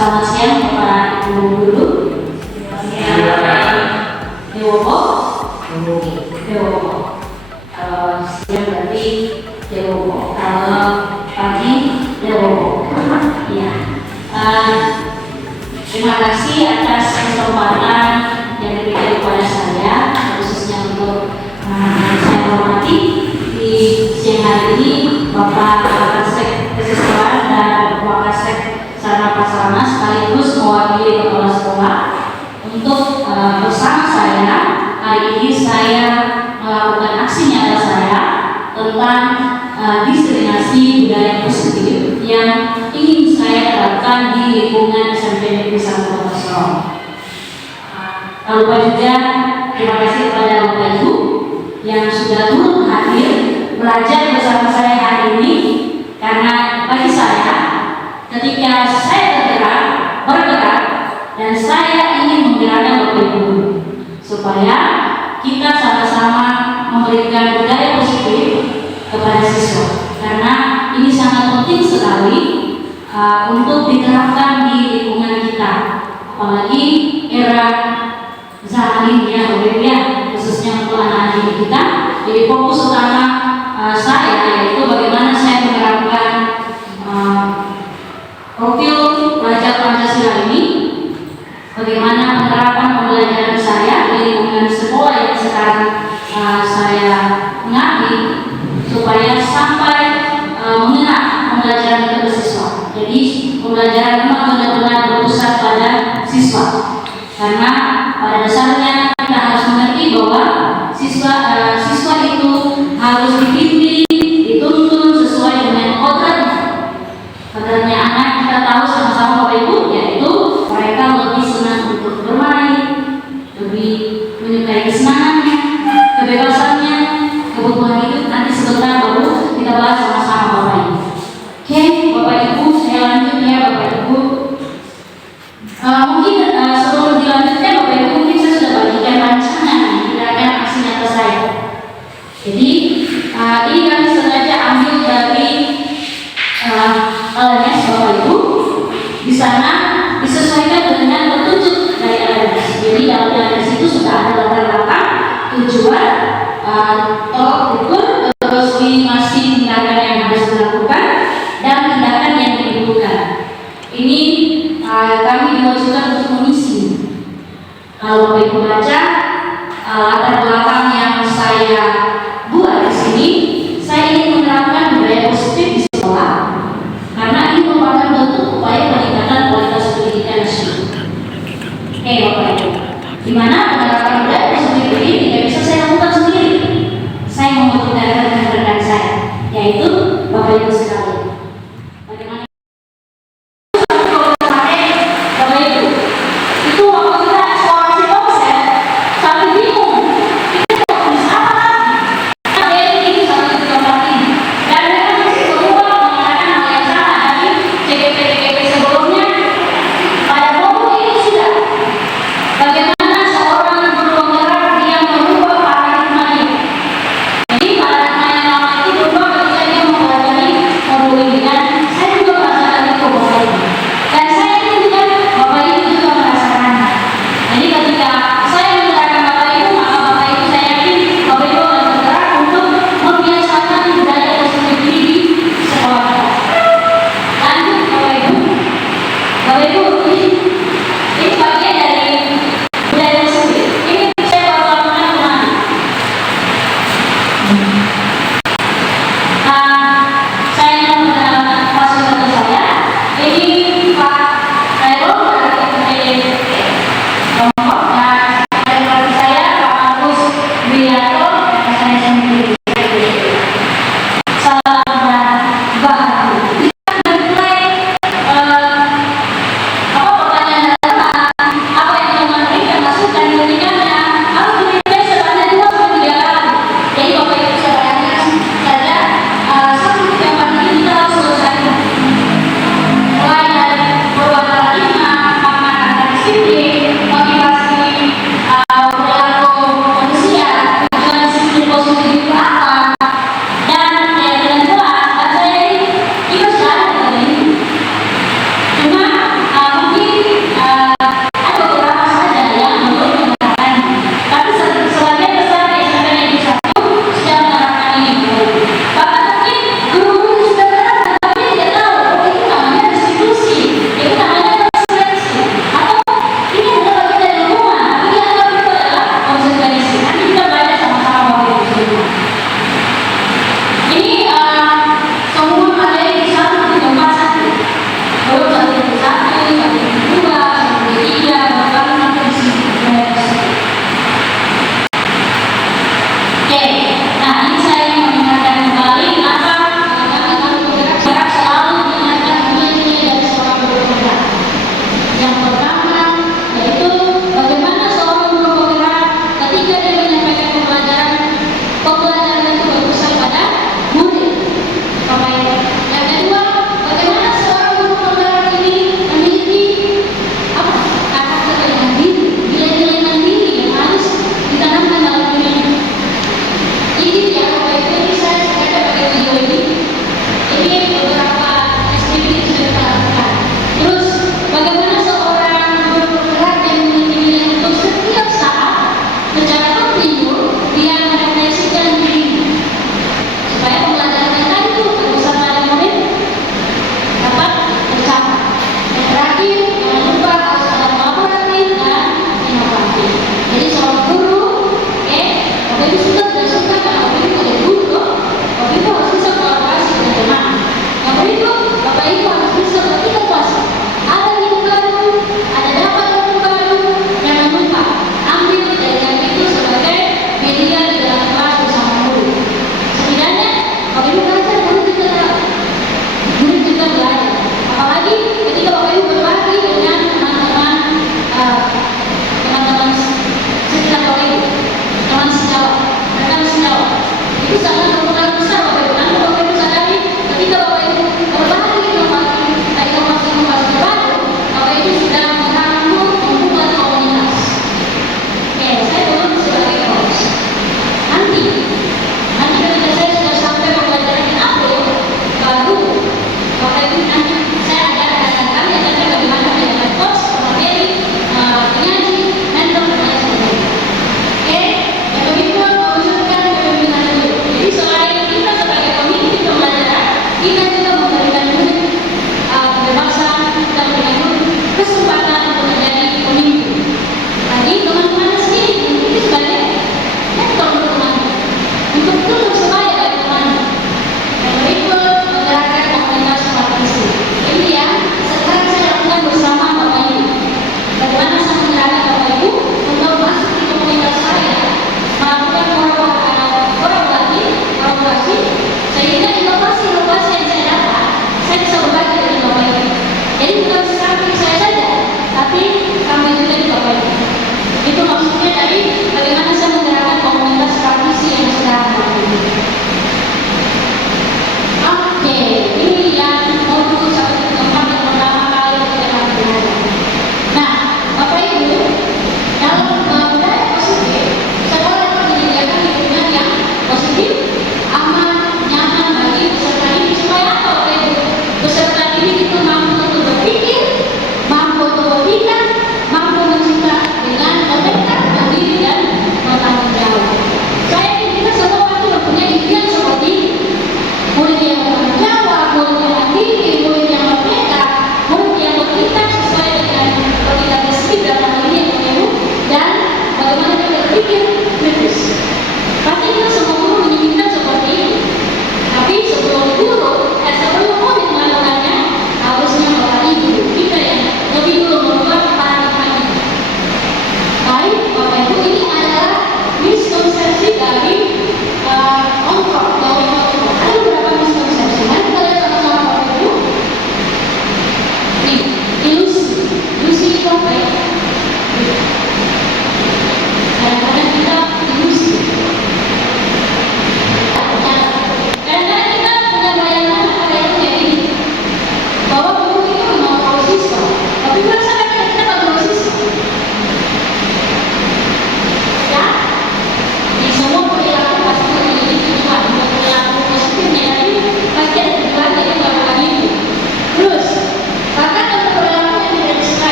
Selamat siang Bapak Ibu guru. Dewopo. Siang berarti Dewopo. Kalau pagi Dewopo. Ya. Terima kasih atas kesempatan yang diberikan kepada saya, khususnya untuk saya hormati di siang hari ini Bapak Kapolsek Kesiswaan dan Bapak Kapolsek Sarana Prasarana sekaligus mewakili kepala sekolah untuk bersama saya hari ini saya melakukan aksi nyata saya tentang diskriminasi budaya positif yang ingin saya terapkan di lingkungan SMP Negeri 1 Kota Sorong. Tak lupa juga terima kasih kepada Bapak Ibu yang sudah turut hadir belajar bersama saya hari ini, karena bagi saya ketika saya bergerak dan saya ingin menggerakkan Bapak Ibu supaya kita sama-sama memberikan budaya positif kepada siswa, karena ini sangat penting sekali untuk diterapkan di lingkungan kita, apalagi era zaman ini ya, khususnya untuk anak-anak didik kita. Jadi fokus utama saya yaitu bagaimana saya menerapkan profil pelajar Pancasila ini, bagaimana penerapan pembelajaran saya di lingkungan sekolah yang sekarang saya mengabdi, supaya sampai mengena pembelajaran itu ke siswa. Jadi pembelajaran memang benar-benar berpusat pada siswa, karena pada dasarnya kita harus mengerti bahwa siswa itu harus dibimbing, dituntun sesuai dengan kodratnya anak. Kita tahu sama-sama Bapak Ibu, yaitu mereka lebih senang untuk bermain, lebih menyukai kesenangannya, kebebasannya, kebutuhan hidup. Nanti sebentar baru kita bahas sama-sama Bapak Ibu. Oke, Bapak Ibu, saya lanjut ya Bapak Ibu. Mungkin sebelum dilanjutkan Bapak Ibu, mungkin saya sudah bagikan rancangan tindakan aksi nyata saya. Jadi ini kami sengaja ambil dari LMS Bapak Ibu. Di sana disesuaikan dengan petunjuk dari LMS. Jadi dalam LMS itu sudah ada latar belakang, tujuan, tolak ukur, terus masih tindakan yang harus dilakukan dan tindakan yang dibutuhkan. Ini kami diwajibkan untuk mengisi. Kalau Bapak Ibu baca latar belakang yang saya buat di sini, saya ingin menerapkan budaya positif di sekolah, karena ini merupakan bentuk upaya peningkatan kualitas pendidikan nasional. Oke Bapak Ibu, di mana penerapan budaya positif ini tidak bisa saya lakukan sendiri. Saya membutuhkan rekan-rekan saya, yaitu Bapak Ibu sekalian. Bagaimana Bapak Ibu? Itu waktu kita eksplorasi konsep, sampai bingung. Kita kok bisa apa lagi? Ini satu tempat ini. Dan mereka masih berubah mengatakan hal yang sama dari CGP sebelumnya. Pada momen ini sudah. Bagaimana seorang guru penggerak dia merubah paradigmanya. Jadi paradigma yang lama itu berubah ketika dia mempelajari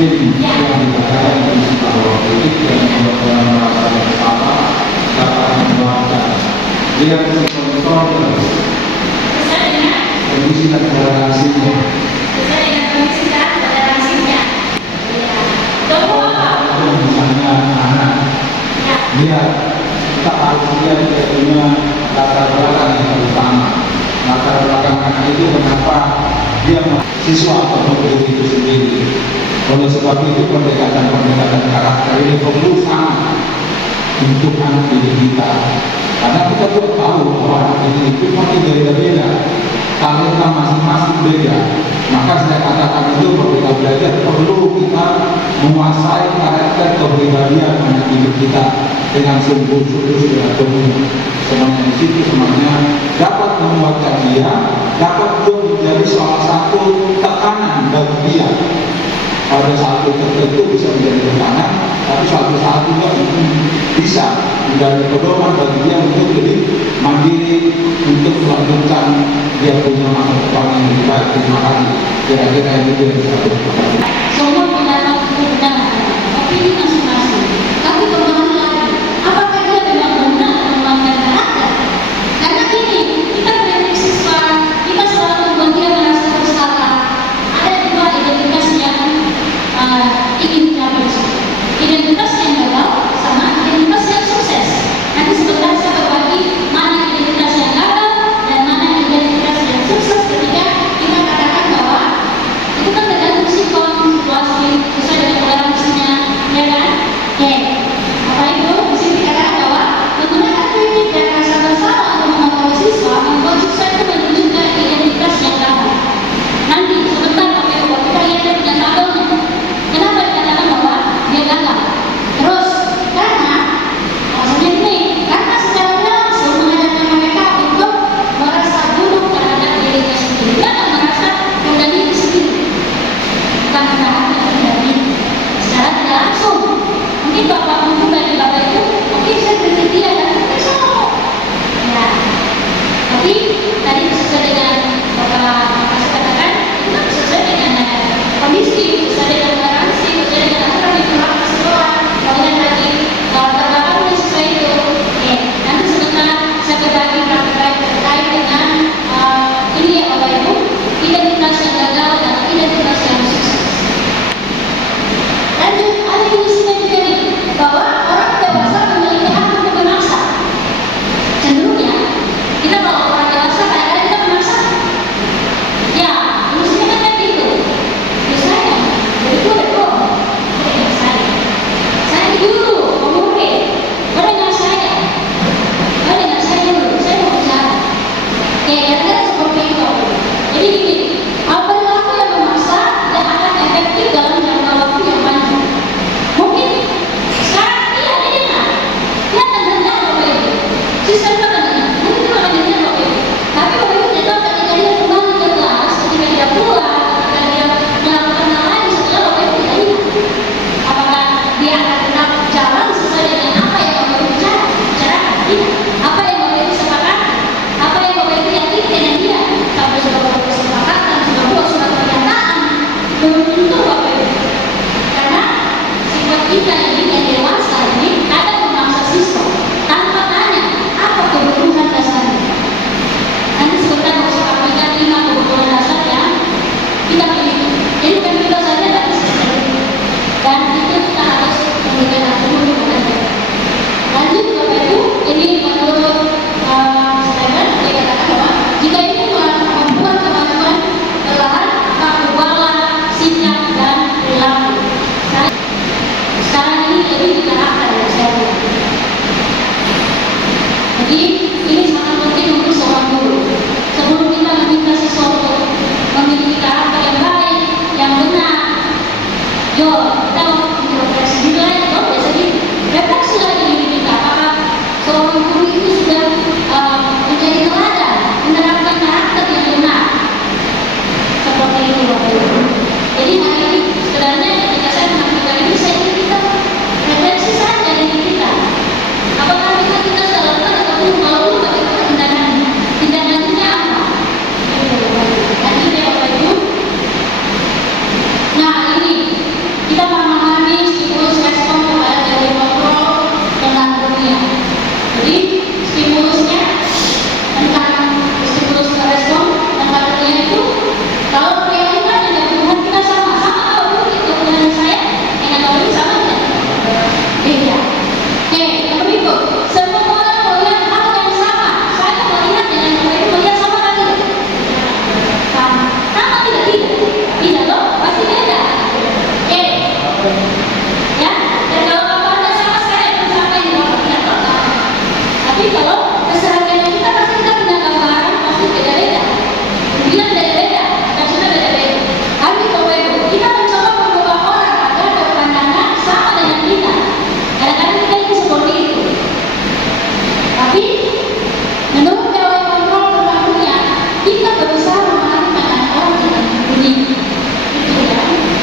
mungkin yang dikatakan di bahwa kritik dan dalam merasa bersalah dapat menguatkan dia kontrol kondisi dan toleransinya. Misalnya anak, dia tak harus dia tidak punya latar belakang yang terutama. Latar belakang anak itu kenapa dia siswa atau murid itu sendiri. Oleh sebab itu pendekatan karakter ini perlu sangat untuk anak didik kita. Karena kita juga tahu bahwa anak ini itu pasti beda-beda, talenta masing-masing beda. Maka saya katakan itu kalau kita belajar perlu kita menguasai karakter kepribadian anak didik kita dengan sungguh-sungguh dengan penuh. Semuanya di situ semuanya dapat menguatkan dia, dapat juga menjadi salah satu tekanan bagi dia. Pada saat tertentu bisa menjadi tekanan, tapi suatu saat juga bisa menjadi pedoman bagi dia untuk lebih mandiri, untuk melanjutkan dia punya masa depan yang lebih baik. Terima kasih. Kira-kira itu yang saya lakukan. Semua pendapat opini masing-masing. Tapi kembali lagi, apakah dia memang benar mengembangkan karakter? Karena ini kita menjadi siswa, kita selalu membuat dia merasa bersalah. Ada dua identitas yang ingin dicapai, identitas yang gagal sama identitas yang sukses. Nanti sebentar saya berbagi mana identitas yang gagal dan mana identitas yang sukses ketika kita katakan bahwa itu kan tergantung situasi sesuai dengan toleransinya, ya kan? Oke, apa itu? Di sini dikatakan bahwa menggunakan kritik dan rasa bersalah untuk mengotori siswa membuat siswa itu menunjukkan identitas yang gagal. Nanti sebentar Bapak Ibu kita lihat dengan tabelnya. Kenapa dikatakan bahwa dia gagal? Terus karena alasannya ini, karena secara langsung mengajarkan mereka untuk merasa buruk terhadap dirinya sendiri dan merasa rendah diri sendiri. Bukan karena rendah diri, secara tidak langsung. Mungkin Bapak Ibu bagi Bapak itu, oke saya kritik dia dan saya salah. Ya, tapi tadi sesuai dengan Bapak katakan, itu kan sesuai dengan kondisi, sesuai dengan toleransi, sesuai dengan aturan yang berlaku sekolah. Kemudian lagi terlalu sesuai itu. Oke, nanti sebentar saya berbagi praktek terkait dengan ini ya Bapak Ibu, identitas yang gagal dan identitas yang sukses. Lanjut, ada indisinya juga nih, bahwa orang dewasa memiliki hak untuk memaksa. Cenderungnya, kita kalau orang dewasa kadang-kadang kita memaksa. Ya, indisinya kan gitu. Biasanya, jadi gue bego. Saya guru, pemurid. Boleh nggak saya? Boleh nggak saya dulu? Saya mau bicara. Oke, kira-kira seperti itu. Jadi gini, perilaku yang memaksa tidak akan efektif dalam jangka waktu yang panjang. Mungkin sekarang dia dengar, dia akan dengar Bapak Ibu. Sistem akan dengar, mungkin dia akan dengar Bapak Ibu. Tapi Bapak Ibu tidak tahu ketika dia kembali ke kelas, ketika dia pulang, ketika dia melakukan hal lain setelah Bapak Ibu tidak ingat. Apakah dia akan tetap jalan sesuai dengan apa yang Bapak Ibu bicarakan? Tidak. Apa yang Bapak Ibu sepakati? Apa yang Bapak Ibu yakini dengan dia? Sampai sudah buat kesepakatan, sudah buat surat pernyataan, belum tentu Bapak Ibu. Karena sifat kita ini yang dewasa ini kadang memaksa siswa tanpa tanya apa kebutuhan dasarnya. Nanti sebentar saya sampaikan 5 kebutuhan dasar yang kita miliki. Jadi bukan kita saja tapi sesuai dan itu kita harus memberikan atensi kepada. Lanjut Bapak Ibu, ini menurut Steven dia katakan bahwa jika itu membuat kemampuan perlahan ubahlah sikap dan perilaku. Sekarang ini lebih di karakter ya saya bilang. Jadi ini sangat penting untuk seorang guru. Sebelum kita meminta sesuatu memiliki karakter yang baik, yang benar. Yo, kita refleksi juga ya, biasa gitu. Refleksi lagi diri kita. Apakah seorang guru itu sudah Tapi kalau keseharian kita pasti kita punya gambaran pasti beda-beda. Kemudian beda-beda, kasusnya beda-beda. Tapi Bapak Ibu, kita mencoba mengubah orang agar berpandangan sama dengan kita. Kadang-kadang kita ingin seperti itu. Tapi menurut teori kontrol perilakunya, kita berusaha memahami pandangan orang dengan bunyi. Itu ya.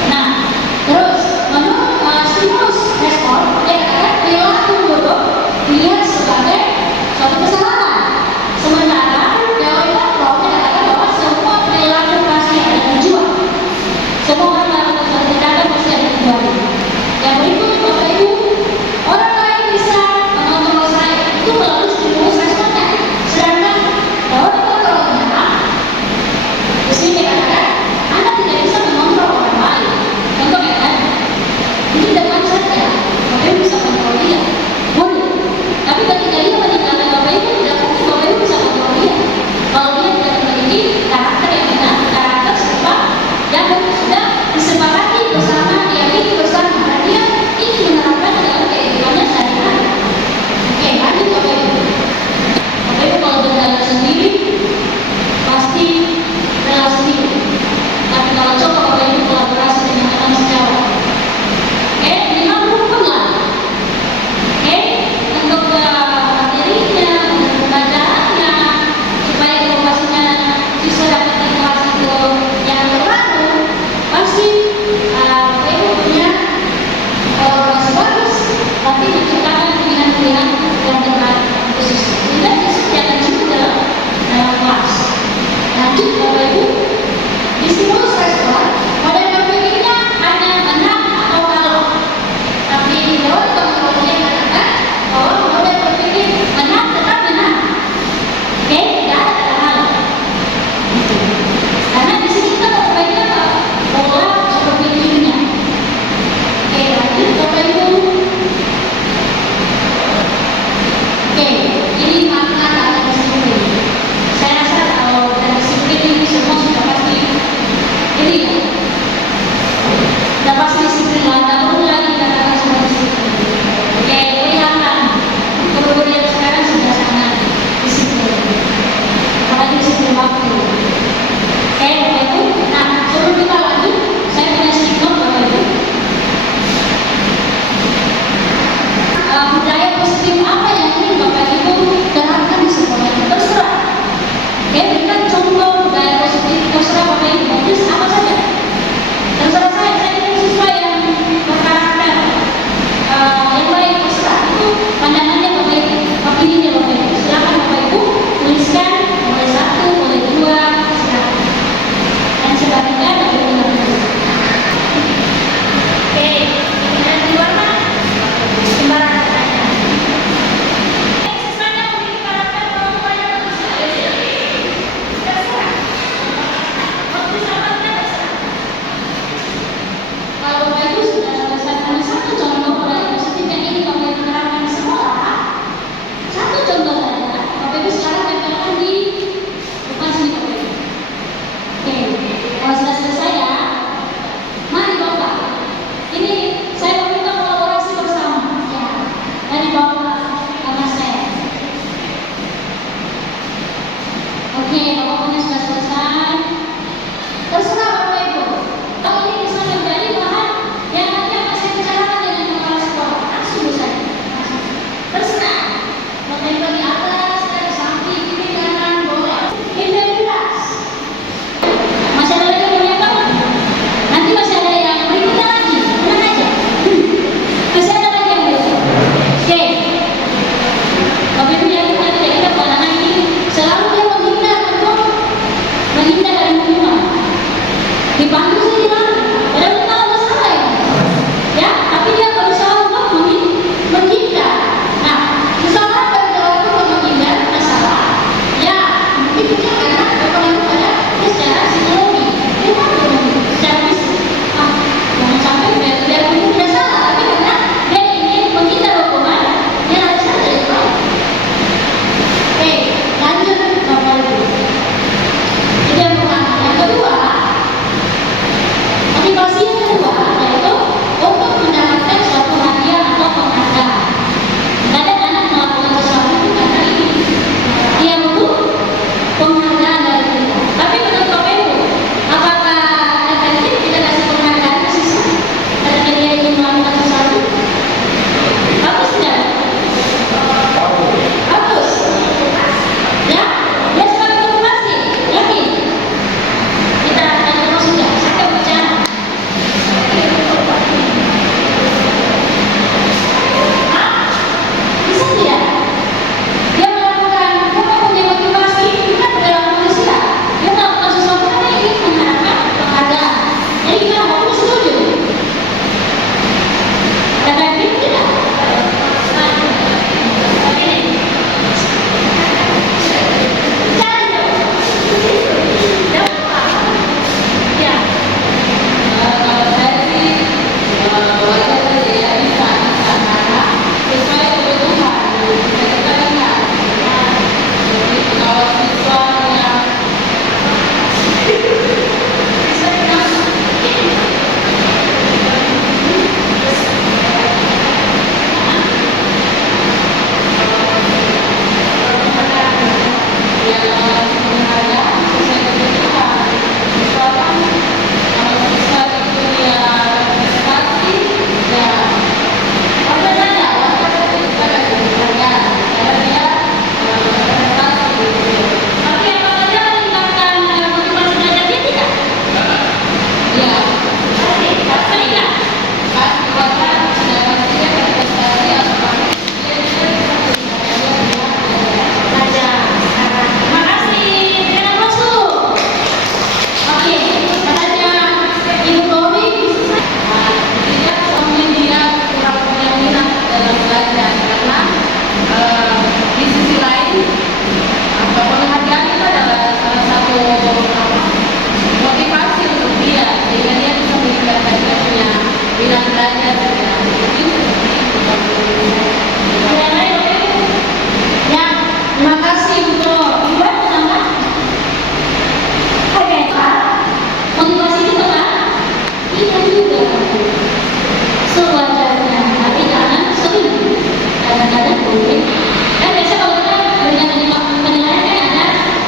Nah, terus menurut stimulus respon, dia katakan perilaku bodoh dilihat sebagai suatu kesalahan. Sementara teori kontrol dia katakan bahwa semua perilaku pasti ada tujuan. Semua orang melakukan suatu tindakan pasti ada tujuan. Yang berikut Bapak Ibu, orang lain bisa mengontrol saya itu melalui stimulus responnya. Sedangkan teori kontrolnya di sini dikatakan Anda tidak bisa mengontrol orang lain. Contohnya kan, ini dengan saja Bapak Ibu bisa kontrol dia, boleh. Tapi ketika dia meninggalkan Bapak Ibu, tidak mungkin Bapak Ibu bisa kontrol dia. Kalau dia tidak memiliki karakter yang benar, karakter sifat yang sudah disepakati bersama, diyakini bersama, dan dia ingin menerapkan dalam kehidupannya sehari-hari. Oke, lanjut Bapak Ibu. Bapak Ibu kalau berjalan sendiri pasti rela sendiri. Tapi kalau coba Bapak Ibu kolaborasi dengan teman sejawat, oke, minimal rukun lah. Oke, untuk materinya, untuk pembelajarannya, supaya inovasinya siswa dapat kelas itu yang terbaru, pasti Bapak Ibu punya kolaborasi bagus, tapi menciptakan pilihan-pilihan yang terbaik untuk siswa. Sehingga siswa jangan cuma dalam kelas. Lanjut Bapak Ibu, di stimulus respon, model berpikirnya hanya menang atau kalah. Tapi teori kontrolnya katakan bahwa model berpikir menang tetap menang. Oke, tidak ada kalah. Karena di sini kita bermainnya pola berpikirnya. Oke, lanjut Bapak Ibu. Oke, ini makna kata disiplin. Saya rasa kalau kata disiplin ini semua sudah pasti ini ya. Sudah pasti disiplin lah, tidak perlu lagi katakan semua disiplin. Oke, kelihatan kemudian sekarang sudah sangat disiplin. Apalagi disiplin waktu. Oke, Bapak Ibu. Nah, sebelum kita lanjut, saya punya signal Bapak Ibu. Budaya positif apa yang ingin Bapak Ibu terapkan di sekolah? Terserah. Oke, berikan contoh budaya positif, terserah Bapak Ibu. Bagus apa saja? Terserah saya ingin siswa yang berkarakter yang baik, terserah. Itu pandangannya Bapak Ibu, opininya Bapak Ibu. Silakan Bapak Ibu tuliskan, boleh 1, boleh 2, silakan. Dan sebaliknya Bapak Ibu lakukan. Oke, ini ada di warna sembarang katanya. Siswanya memiliki karakter orang tuanya terserah. Waktu sahabatnya terserah. Kalau Bapak Ibu sudah selesai satu contoh budaya positif yang ingin Bapak Ibu terapkan di sekolah, satu contoh saja, Bapak Ibu sekarang tempelkan di depan sini Bapak Ibu. Oke, kalau sudah selesai ya, mari Bapak. Ini saya meminta kolaborasi bersama ya, dari Bapak sama saya. Oke, Bapaknya sudah selesai. Terserah Bapak Ibu. Kalau ini bisa menjadi bahan yang nanti akan saya bicarakan dengan kepala sekolah, langsung saja. Terserah. Bapak Ibu di atas, dari samping, kiri, kanan, boleh. Integritas. Masih ada lagi yang mau diapakan? Nanti masih ada yang berikutnya lagi. Tenang aja. Masih ada lagi yang berikutnya. Oke. Bapak Ibu yang nanti kita buat anak ini selalu dia menghindar untuk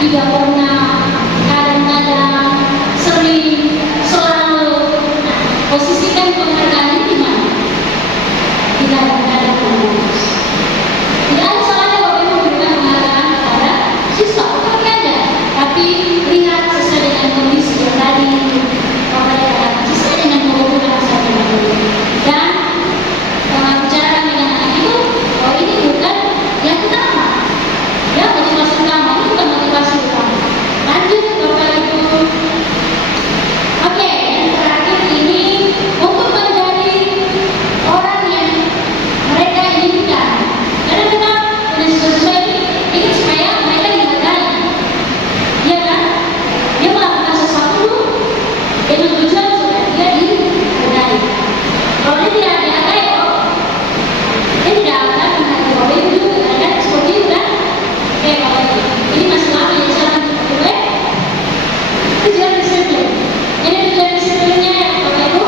tidak pernah, kadang-kadang, sering, selalu. Nah, posisikan penghargaan di mana? Tidak ada pengurus. Tidak ada salahnya Bapak Ibu memberikan penghargaan kepada siswa, bukan tidak ada. Tapi lihat sesuai dengan kondisi yang tadi Bapak Ibu katakan, sesuai dengan kebutuhan masing-masing. Dan bicara dengan anak itu, oh ini bukan yang utama. Ya, motivasi utama ini bukan motivasi utama. Lanjut Bapak Ibu. Oke, yang terakhir ini untuk menjadi orang yang mereka inginkan. Karena kita punya sesuai ingin supaya mereka dihargai. Iya kan? Dia melakukan sesuatu dengan tujuan supaya dia dihargai. Kalau dia tidak dihargai, dia tidak akan menghargai Bapak Ibu juga. Kan seperti itu kan? Oke Bapak Ibu, ini masih lama ya, saya lanjut dulu. Tujuan disiplin. Ini tujuan disiplinnya ya Bapak Ibu,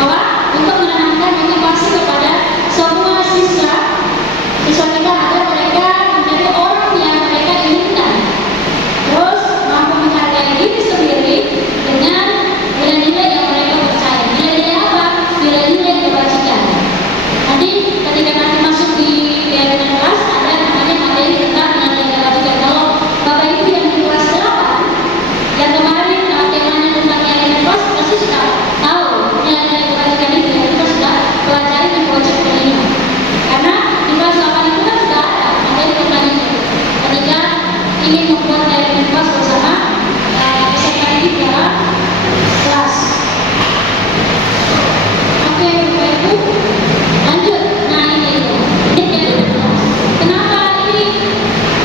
bahwa untuk menanamkan motivasi kepada semua siswa kita agar mereka menjadi orang yang mereka inginkan. Terus mampu menghargai diri sendiri dengan nilai-nilai yang mereka percaya. Nilai-nilai apa? Nilai-nilai kebajikan. Nanti ketika nanti masuk di dengan kelas ada namanya materi tentang nilai kebajikan. Kalau Bapak Ibu yang di kelas 8 yang kemarin temanya tentang nilai kelas pasti sudah tahu nilai kebajikan itu yang kita sudah pelajari di proyek kelima. Karena di kelas 8 itu kan sudah ada materi tentang itu. Ketika ingin membuat nilai kelas bersama peserta didik dalam kelas. Oke Bapak Ibu, lanjut. Nah ini jadi kelas. Kenapa ini?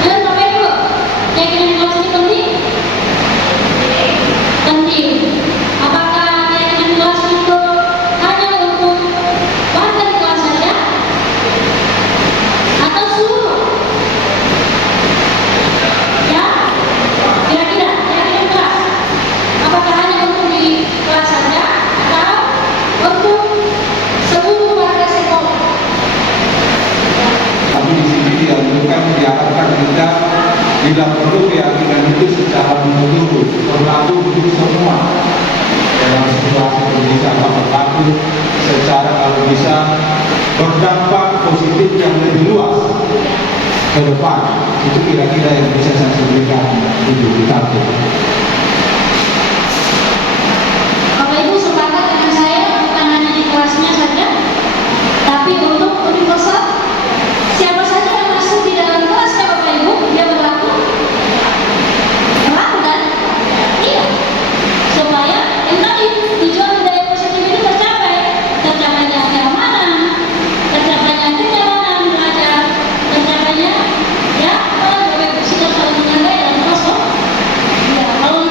Bapak Ibu, keyakinan kelas ini penting? Penting. Apakah keyakinan kelas itu hanya untuk bahan kelas saja? Atau seluruh? Ya? Kira-kira keyakinan kelas apakah hanya untuk di kelas saja atau untuk seluruh warga sekolah? Tapi di sini dianjurkan, diharapkan kita bila perlu keyakinan itu secara menyeluruh berlaku untuk semua dalam situasi pendidikan, berlaku secara kalau bisa berdampak positif yang lebih luas ke depan. Itu kira-kira yang bisa saya berikan untuk kita. Bapak Ibu sepakat dengan saya bukan hanya di kelasnya saja, tapi untuk universal. Siapa saja yang masuk di dalam kelasnya Bapak Ibu, dia berlaku kan? Iya. Supaya yang tadi tujuan budaya positif itu tercapai. Tercapainya keamanan, tercapainya kenyamanan belajar, tercapainya ya kalau Bapak Ibu sudah saling menghargai dalam kelas. Ya, kalau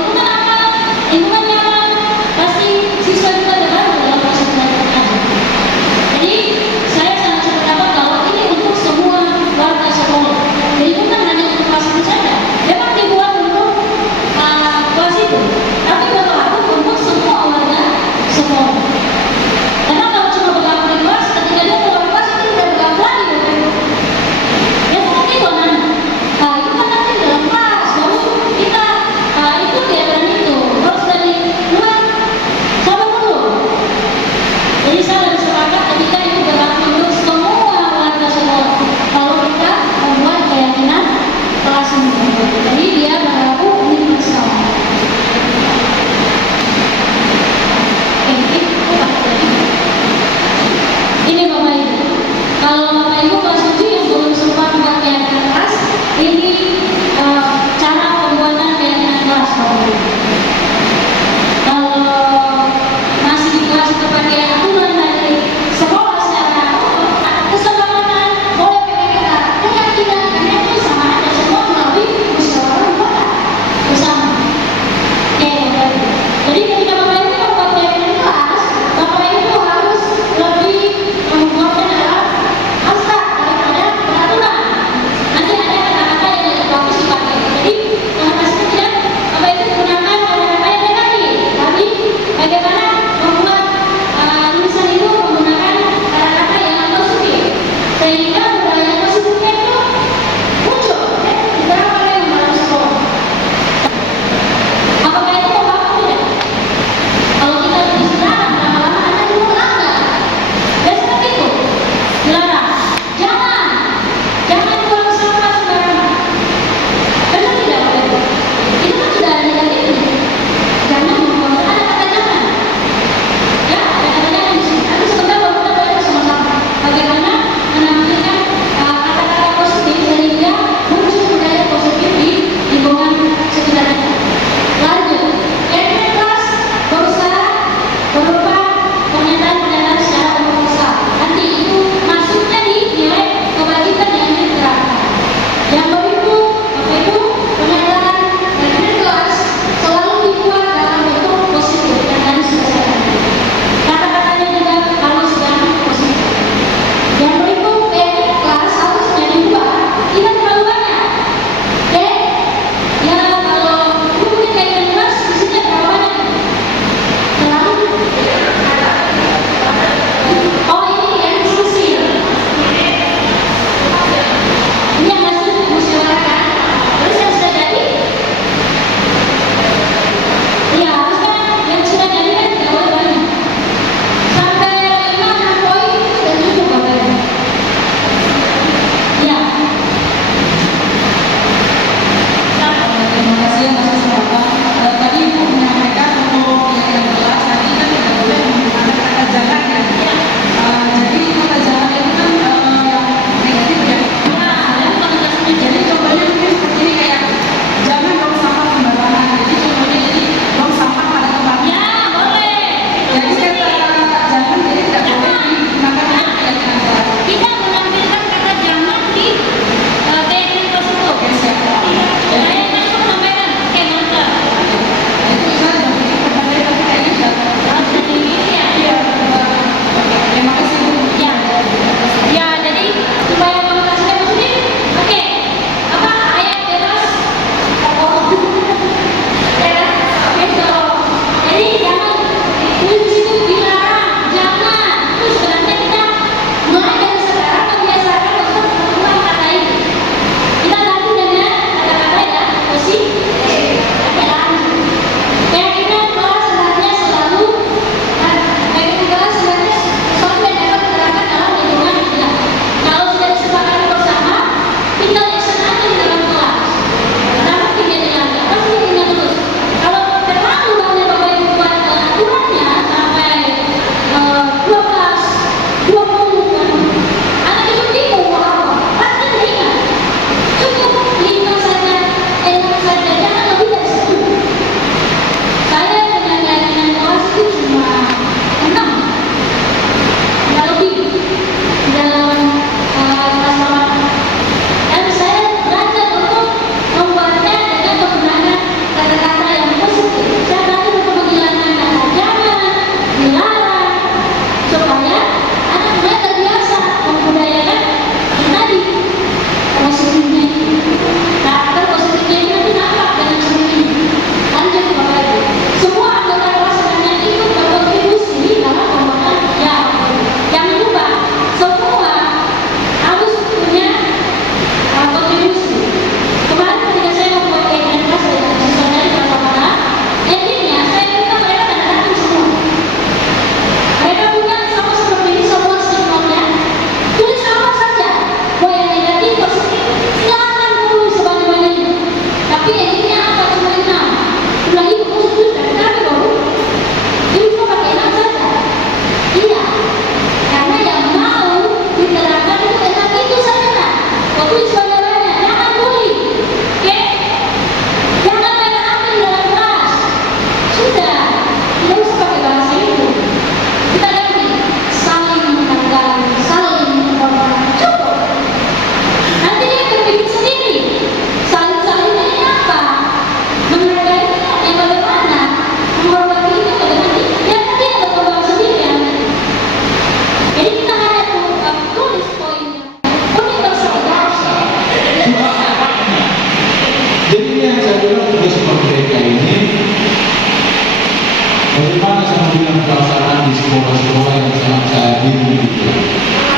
sekolah-sekolah yang sangat saya bingung gitu.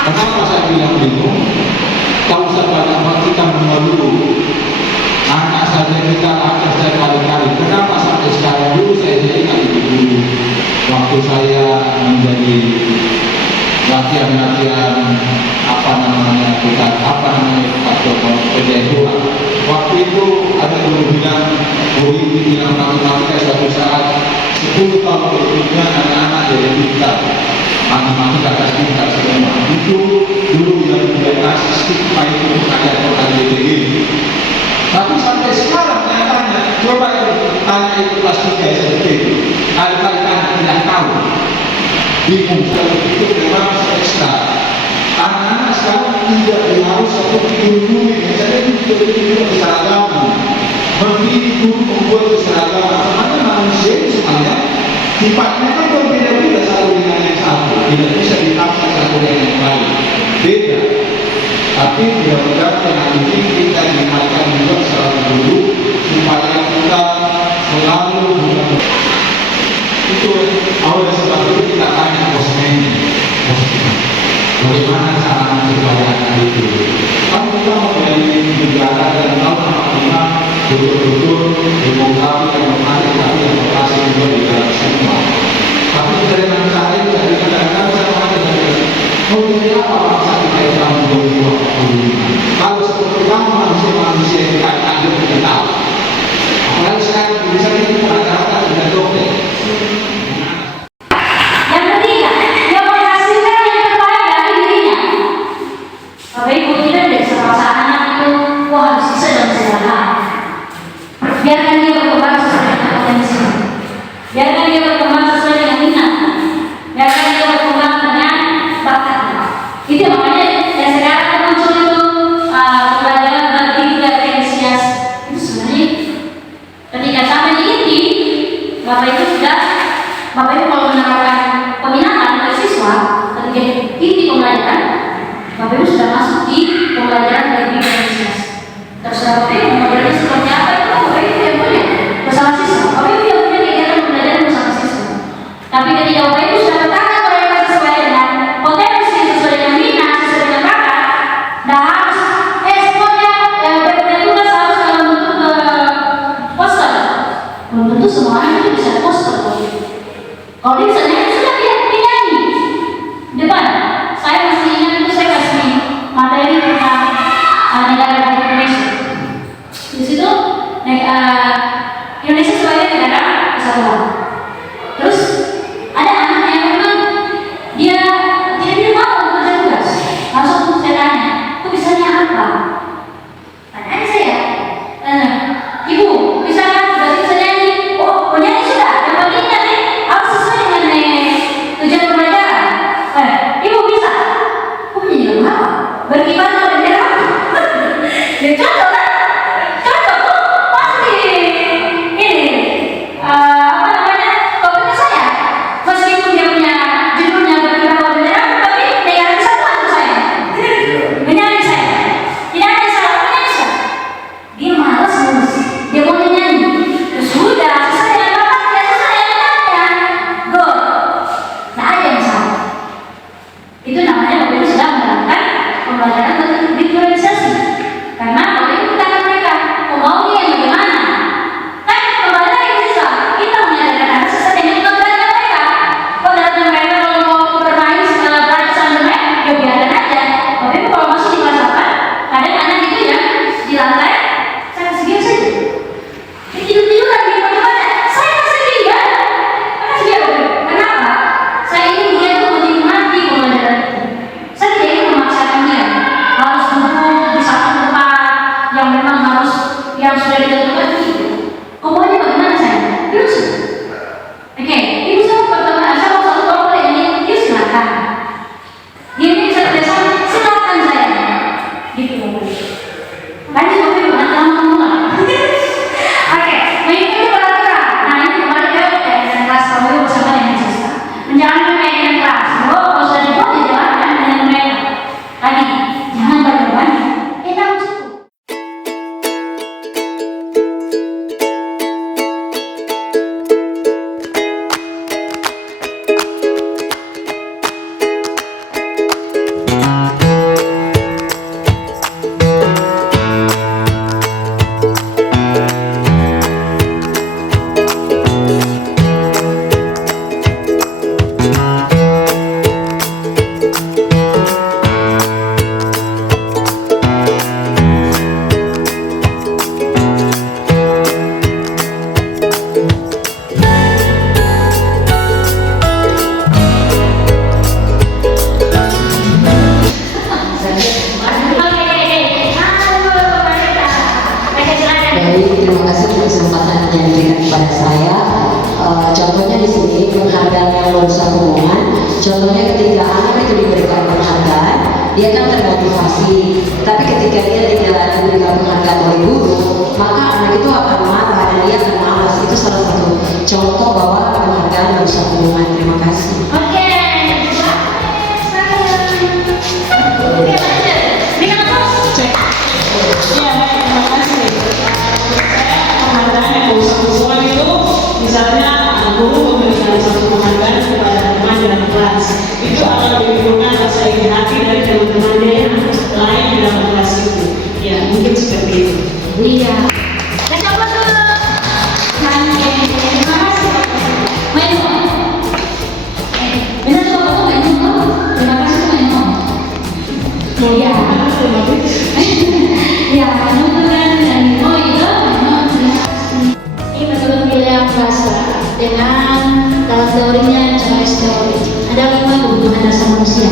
Kenapa saya bilang bingung? Kalau saya banyak kita mengeluh, anak saja kita akan saya kali-kali. Kenapa sampai sekarang dulu saya ingat itu dulu waktu saya menjadi latihan-latihan penjatuhan. Waktu itu ada guru bilang, guru bilang matematika suatu saat 10 tahun berikutnya anak-anak jadi pintar, matematika akan pintar semua. Itu dulu yang membebas stigma itu pertanyaan begini. Tapi sampai sekarang saya tanya, coba tanya itu kelas 3 SMP, kali-kali tidak tahu. Bingung itu memang ekstra. Anak-anak sekarang tidak harus satu guru misalnya itu keseragaman, memilih guru membuat keseragaman. Karena manusia itu sebenarnya sifatnya kan berbeda-beda satu dengan yang satu, tidak bisa dipaksa satu dengan yang lain, beda. Tapi mudah-mudahan dengan ini kita diingatkan juga secara dulu supaya kita selalu itu awal sebab itu kita tanya posmen, bagaimana cara supaya itu? Kalau kita memiliki negara dan tahu nama betul-betul demokrasi yang menarik, tapi yang berhasil juga di dalam semua. Tapi dengan cara itu dari kadang-kadang saya mengatakan, mau jadi apa bangsa kita yang tahun 2025? Kalau seperti kamu manusia yang tidak ada kita tahu. Apalagi sekarang bisa kita rata-rata dengan dokter. Yang ketiga, yang menghasilkan yang terbaik dari dirinya. Bapak Ibu, kita tidak bisa paksa anak itu, wah harus bisa dan segala. Biarkan dia berkembang sesuai dengan potensi. Biarkan dia berkembang sesuai dengan minat. Biarkan dia berkembang dengan bakatnya. Itu makanya yang sekarang muncul itu pelajaran bagi referensias itu sebenarnya ketika sampai di inti, Bapak Ibu sudah, Bapak Ibu kalau menerapkan peminatan ke siswa ketika inti pembelajaran, Bapak Ibu sudah masuk di pembelajaran bagi referensias. Terserah Bapak Ibu modelnya seperti apa itu Bapak Ibu yang punya bersama siswa. Bapak Ibu yang punya kegiatan pembelajaran bersama siswa. Tapi ketika Bapak Ibu sudah bertanya mereka sesuai dengan potensi, sesuai dengan minat, sesuai dengan bakat, dah harus semuanya tugas harus dalam bentuk poster. Belum tentu semua anak itu bisa poster. Kalau dia bisa nyanyi, sudah dia nyanyi. Depan, saya masih ingat itu saya kasih materi tentang negara Indonesia. Di situ Indonesia sebagai negara kesatuan. Terus ada anak yang memang dia tidak mau kerja tugas. Langsung saya tanya, kok bisanya apa? Tanya saya, Ibu, bisa kan? Berarti bisa nyanyi? Oh, penyanyi sudah. Yang penting nanti harus sesuai dengan tujuan pembelajaran. Ibu bisa? Kok penyanyi lagu apa? Berkibar ke bendera apa? Ya cocok kan? Cocok tuh pasti ini apa namanya topiknya saya. Meskipun dia punya judulnya berkibar ke bendera, tapi negara kesatuan itu saya. Menyanyi saya. Tidak ada salah menyanyi saya. Dia malas nulis, dia mau nyanyi. Terus sudah sesuai dengan bakatnya, sesuai dengan minatnya. Go. Nah ada yang salah. Itu namanya Bapak Ibu sudah menerapkan pembelajaran diferensiasi. Karena Bapak Ibu tanya mereka, maunya yang bagaimana? Kan pembelajaran yang bisa kita menyadarkan anak sesuai dengan kodratnya mereka. Kodratnya mereka kalau mau bermain belajar sambil main, ya biarkan aja. Bapak Ibu kalau masuk di kelas 8, kadang anak itu ya di lantai, saya kasih dia saja. Dia tidur-tiduran di mana-mana, saya kasih dia. Kasih dia. Kenapa? Saya ingin dia itu menikmati pembelajaran itu. Saya tidak ingin memaksakan dia harus duduk di satu tempat yang memang harus yang sudah ditentukan itu. Pokoknya bagaimana saya? Duduk sini. Oke, ibu sama pertemuan saya mau satu kelompok ini, yuk silakan. Dia bisa kerjasama, silakan saya. Gitu Bapak Ibu. Lanjut Bapak Ibu, nanti lama-lama. Oke, mengikuti peraturan. Nah ini kembali ke kelas Bapak Ibu bersama dengan siswa. Menjalankan kegiatan kelas. Kalau sudah dibuat, dijalankan dengan mereka. Tadi, jangan banyak-banyak. Kita cukup. Baik, terima kasih untuk kesempatan yang diberikan kepada saya. Contohnya di sini penghargaan yang merusak hubungan. Contohnya ketika anak itu diberikan penghargaan, dia kan termotivasi. Tapi ketika dia tidak diberikan penghargaan oleh guru, maka anak itu akan marah dan dia akan malas. Itu salah satu contoh bahwa penghargaan merusak hubungan. Terima kasih. Oke, oke, lanjut. Berikan aplaus. Cek. Ya, baik, terima kasih. Saya penghargaan yang usul-usulan itu misalnya guru memberikan satu penghargaan kepada teman dalam kelas, itu akan menimbulkan rasa iri hati dari teman-temannya yang lain di dalam kelas itu. Ya, mungkin seperti itu. Iya. Kasih aplaus dulu. Oke, terima kasih. Main benar tuh kamu main dong. Terima kasih tuh main dong. Iya. Ya, kemudian dari itu memang terima kasih. Ini menurut William Basra dengan dalam teorinya Charles teori ada 5 kebutuhan dasar manusia.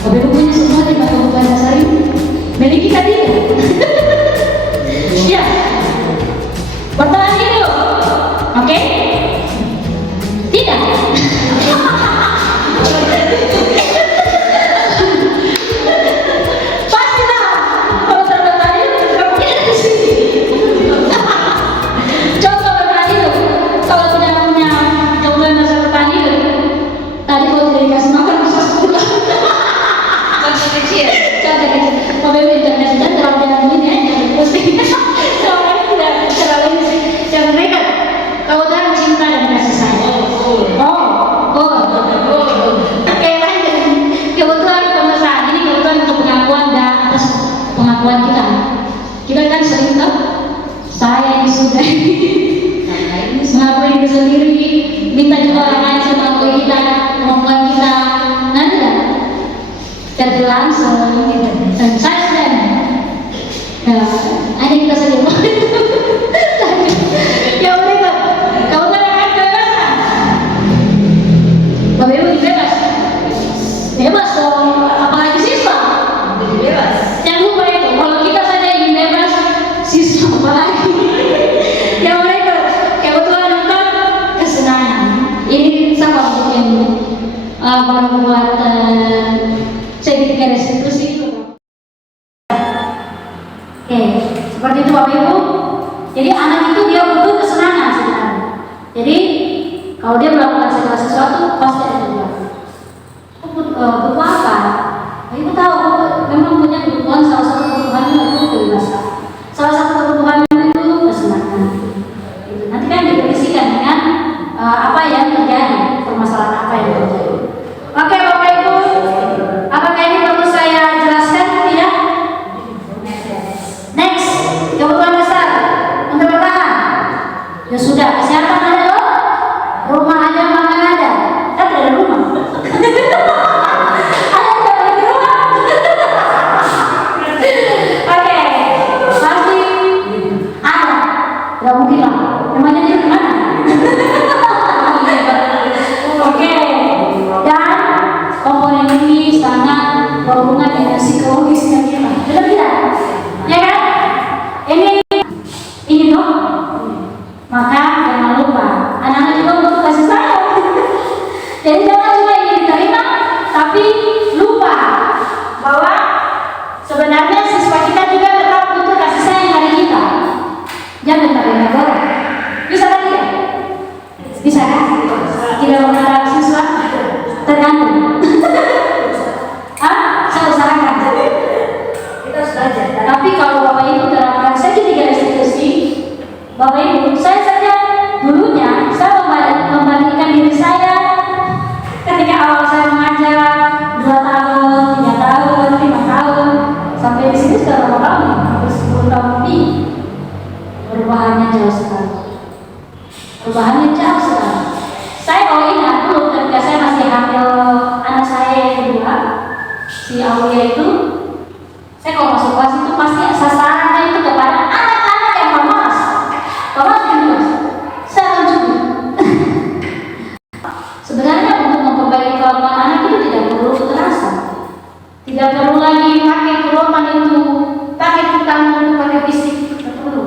Tapi punya semua 5 kebutuhan dasar ini milik kita tidak. Ya, pertanyaan itu, oke? Tidak. Pastilah kalau terbatas itu kamu tidak di sini. Contoh bertani itu, kalau tidak punya kebutuhan dasar bertani itu, tadi kalau tidak dikasih makan bisa sebulan. Contoh kecil. Contoh kecil. Mobil internet sudah terlalu jangan ini ya, jangan pusing. Soalnya tidak terlalu ini. Jangan mereka. Kalau dalam cinta dan kasih sayang. Oke, lanjut. Kebutuhan pembesaran ini kebutuhan untuk pengakuan dan atas pengakuan kita. Kita kan sering tahu saya ini sudah mengakui diri sendiri, minta juga orang lain mengakui kita, kemampuan kita. Nanti kan terlangsung dan saya sudah. Nah, ada kita saja. Ya udah Pak, kamu kan akan kebebasan. Bapak Ibu bebas. Bebas dong, apalagi siswa. Jadi bebas. Jangan lupa itu, kalau kita saja ingin bebas, siswa apalagi. Yang mereka kebetulan untuk kesenangan. Ini sama untuk yang baru buat sertifikat restitusi itu. Oke, seperti itu Bapak Ibu. Jadi anak itu dia butuh kesenangan sebenarnya. Jadi kalau dia melakukan segala sesuatu pasti ada tujuan. Butuh apa? Ibu tahu memang punya kebutuhan, salah satu kebutuhan itu kebebasan. Salah satu kebutuhan itu kesenangan. Gitu. Nanti kan diberisikan dengan apa yang terjadi, permasalahan apa yang terjadi. Oke Bapak Ibu, apakah ini perlu saya jelaskan tidak? Next, kebutuhan dasar untuk bertahan. Ya sudah, kesehatan ada loh, rumah ada, makan ada. Kan tidak ada rumah. Ada yang bagi rumah. Oke, pasti ada. Tidak mungkin lah. Namanya dia di mana? Oke, dan komponen ini sangat berhubungan dengan psikologisnya kita. Benar tidak? Ya kan? Ini dong. Maka jangan lupa, anak-anak juga butuh kasih sayang. Jadi jangan cuma ingin diterima, tapi lupa bahwa sebenarnya siswa kita juga tetap butuh kasih sayang dari kita. Jangan terima bola. Bisa kan tidak? Bisa kan? Tidak mengenal siswa? Tergantung. Saya usahakan. Kita harus belajar. Tapi kalau Bapak Ibu terapkan segitiga restitusi, Bapak Ibu, saya saja dulunya saya membandingkan diri saya ketika awal saya mengajar 2 tahun, 3 tahun, 5 tahun, sampai di sini sudah berapa tahun? Hampir 10 tahun lebih. Perubahannya jauh sekali. Perubahannya jauh sekali. Saya kalau ingat dulu ketika saya masih hamil anak saya yang kedua, si Aulia itu, saya kalau masuk kelas itu pasti sasarannya itu kepada anak-anak yang pemalas. Pemalas yang jelas. Saya akan coba. Sebenarnya untuk memperbaiki kelakuan anak itu tidak perlu terasa. Tidak perlu lagi pakai keroman itu, pakai tutang itu, pakai fisik, tidak perlu.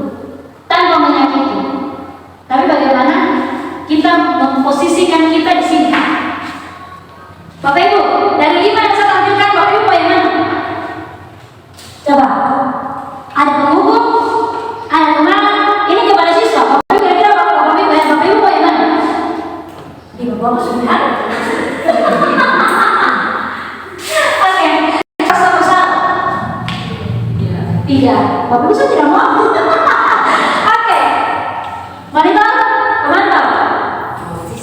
Oke. Monitor, mantap.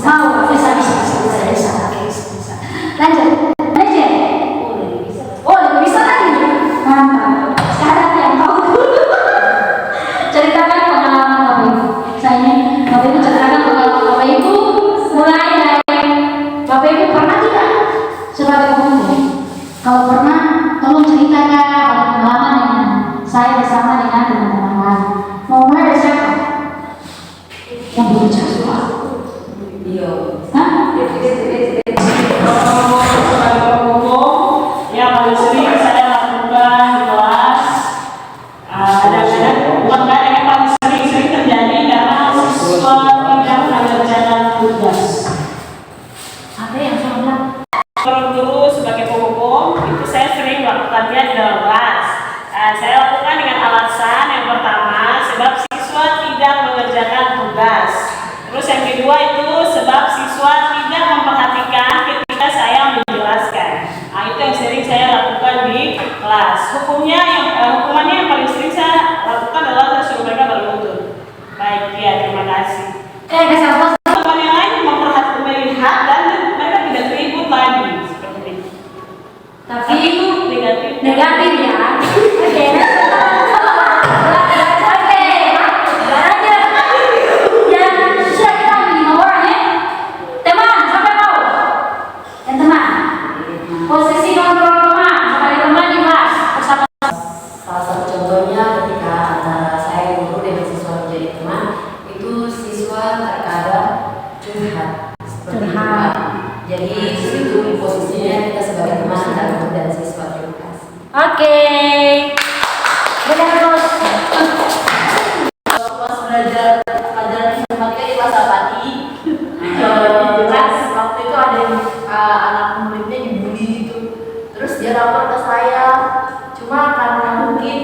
Mau, bisa. Oke, bisa. Lanjut. Lanjut. Oh, lebih bisa lagi. Mantap. Sekarang yang tahu. Ceritakan pengalaman Bapak Ibu. Saya ini Bapak Ibu ceritakan pengalaman Bapak Ibu mulai dari Bapak Ibu pernah tidak sebagai pengunjung? Kalau pernah, tolong ceritakan pengalaman dengan saya bersama dengan teman-teman lain. Mau mulai dari siapa? Yang belum jawab. Iya. Hah? Yang paling sering saya lakukan di kelas, kadang-kadang bukan yang paling sering terjadi karena siswa tidak mengerjakan tugas. Apa yang saya bilang? Guru sebagai penghukum itu saya sering melakukannya di dalam kelas. Saya lakukan dengan alasan yang pertama sebab siswa tidak mengerjakan tugas. Terus yang kedua itu sebab siswa tidak memperhatikan ketika saya menjelaskan. Nah, itu yang sering saya lakukan di kelas. Hukumannya yang paling sering saya lakukan adalah saya suruh mereka berlutut. Baik, ya, terima kasih. Hukuman yang lain melihat dan mereka tidak ribut lagi seperti itu. Tapi itu negatif. Negatif ya. Oke. Yang sudah kita ambil 5 orang ya. Teman, siapa yang mau? Yang teman. Posisi kontrol teman sebagai teman di kelas bersama. Salah satu contohnya ketika antara saya guru dengan siswa menjadi teman, itu siswa terkadang curhat seperti itu. Curhat. Jadi itu posisinya kita sebagai teman antara guru dan siswa. Terima kasih. Oke. Benar terus. Pas belajar pelajaran informatika di kelas Apati, waktu itu ada anak muridnya dibully gitu, terus dia lapor ke saya. Cuma karena mungkin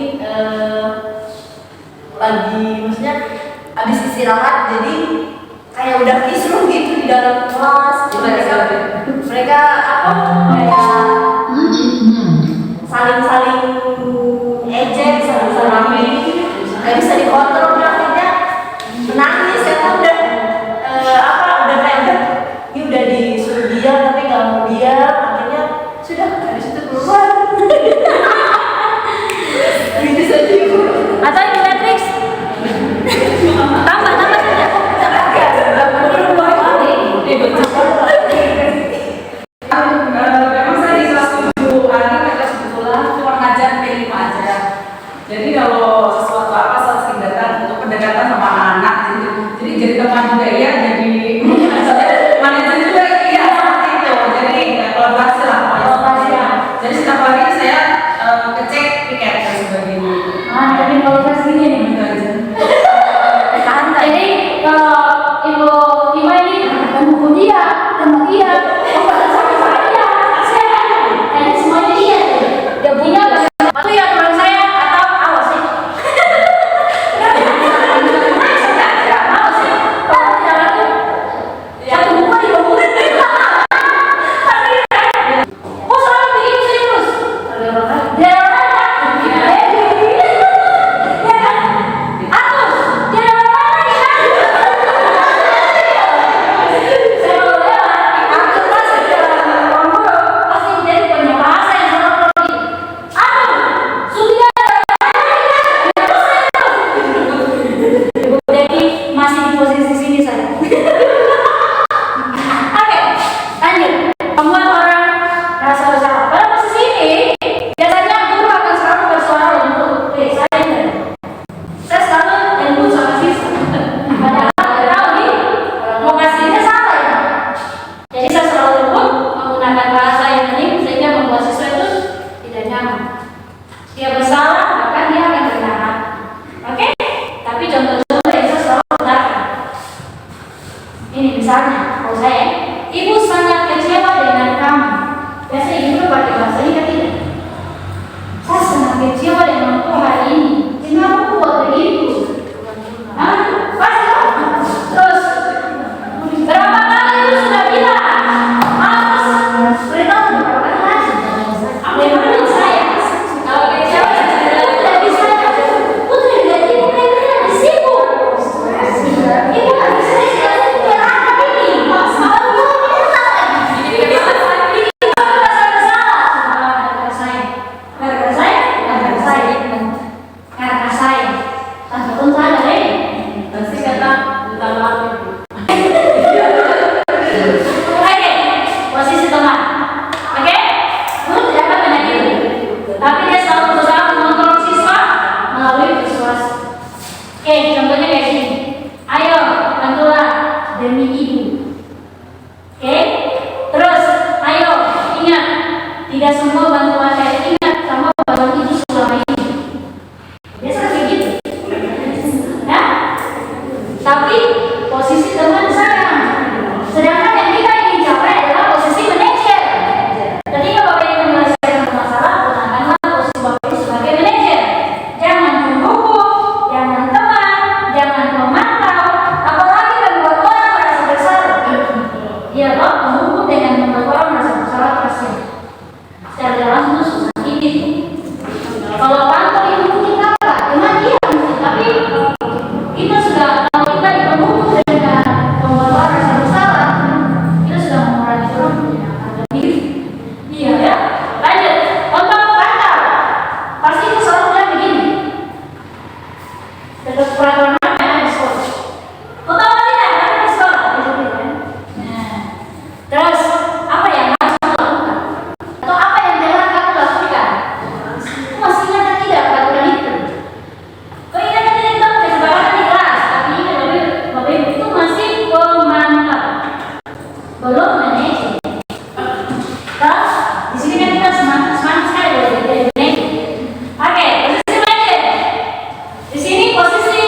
lagi, maksudnya habis istirahat, jadi kayak udah kisruh gitu di dalam kelas. Mereka apa? Kayak saling ejek, saling nggak bisa dikontrol, akhirnya menangis ya. Udah ini udah disuruh diam tapi nggak mau diam, akhirnya sudah dari situ keluar. Gitu saja. Atau ini Matrix? Tambah saja. Memang saya di kelas 7 kelas kebetulan cuma ngajar P5 aja. Jadi kalau sesuatu apa saya sering datang untuk pendekatan sama anak-anak. Jadi teman juga ya, jadi manajer juga iya seperti itu. Jadi kolaborasi lah. Jadi setiap hari saya ngecek tiket dan sebagainya. Tapi kalau saya sini nih. Gitu aja. Jadi kalau Ibu Ima ini bukan buku dia, teman dia, bukan sama saya. Saya semuanya dia. Dia punya itu ya teman saya atau awas sih. Awas sih. Kalau tidak laku satu buku di buku. Oh selalu begitu serius. Dia masih di posisi sini saya. Oke, lanjut. Membuat orang merasa bersalah. Pada posisi ini, biasanya guru akan selalu bersuara lembut. Saya selalu lembut sama siswa. Padahal saya tahu nih, lokasinya salah ya. Jadi saya selalu lembut, menggunakan bahasa yang hening sehingga membuat siswa itu tidak nyaman. Dia bersalah, bahkan dia akan bernahan. Oke? Tapi contoh-contoh yang saya selalu gunakan. Ini misalnya, kalau saya, ibu sangat kecewa dengan kamu. Biasanya ibu pakai bahasa ini kan tidak. Saya sangat kecewa dengan kau hari ini. Kenapa kau buat begitu? Pasti kan? Terus, berapa kali itu sudah bilang? Mas, beritahu berapa kali lagi? Menurut saya, kalau kecewa tidak bisa. Putri tidak Oke, contohnya kayak gini. Ayo, bantulah demi ibu. Oke, terus ayo ingat, tidak semua bantuan ingat sama bantuan ibu selama ini. Biasa kayak gitu. Ya? Tapi posisi teman saya, sedangkan yang kita ingin capai adalah posisi manajer. Ketika Bapak ingin menyelesaikan masalah, gunakanlah posisi Bapak itu sebagai manajer. Jangan mendukung, jangan teman, jangan memantau, apalagi membuat orang merasa bersalah. Iya loh, menghukum dengan membuat orang merasa bersalah pasti. Secara langsung itu susah ini. Kalau pantau itu mungkin apa? Cuma dia mungkin, tapi kita sudah kalau kita dihukum dengan membuat orang merasa bersalah, kita sudah mengurangi orang punya harga diri. Iya ya. Lanjut, untuk pantau, pasti itu selalu bilang begini. Tetap peraturan apa yang ada di sekolah? Kau tahu tidak? Ada di sekolah, gitu kan? Nah, terus apa yang harus kamu lakukan? Atau apa yang telah kamu lakukan? Kamu masih ingat tidak peraturan itu? Kau ingat tidak itu kesepakatan di kelas? Tapi ingat Bapak Ibu itu masih pemantau, belum manajer. Terus di sini kan kita semangat sekali belajar dari manajer. Oke, posisi manajer. Di sini posisi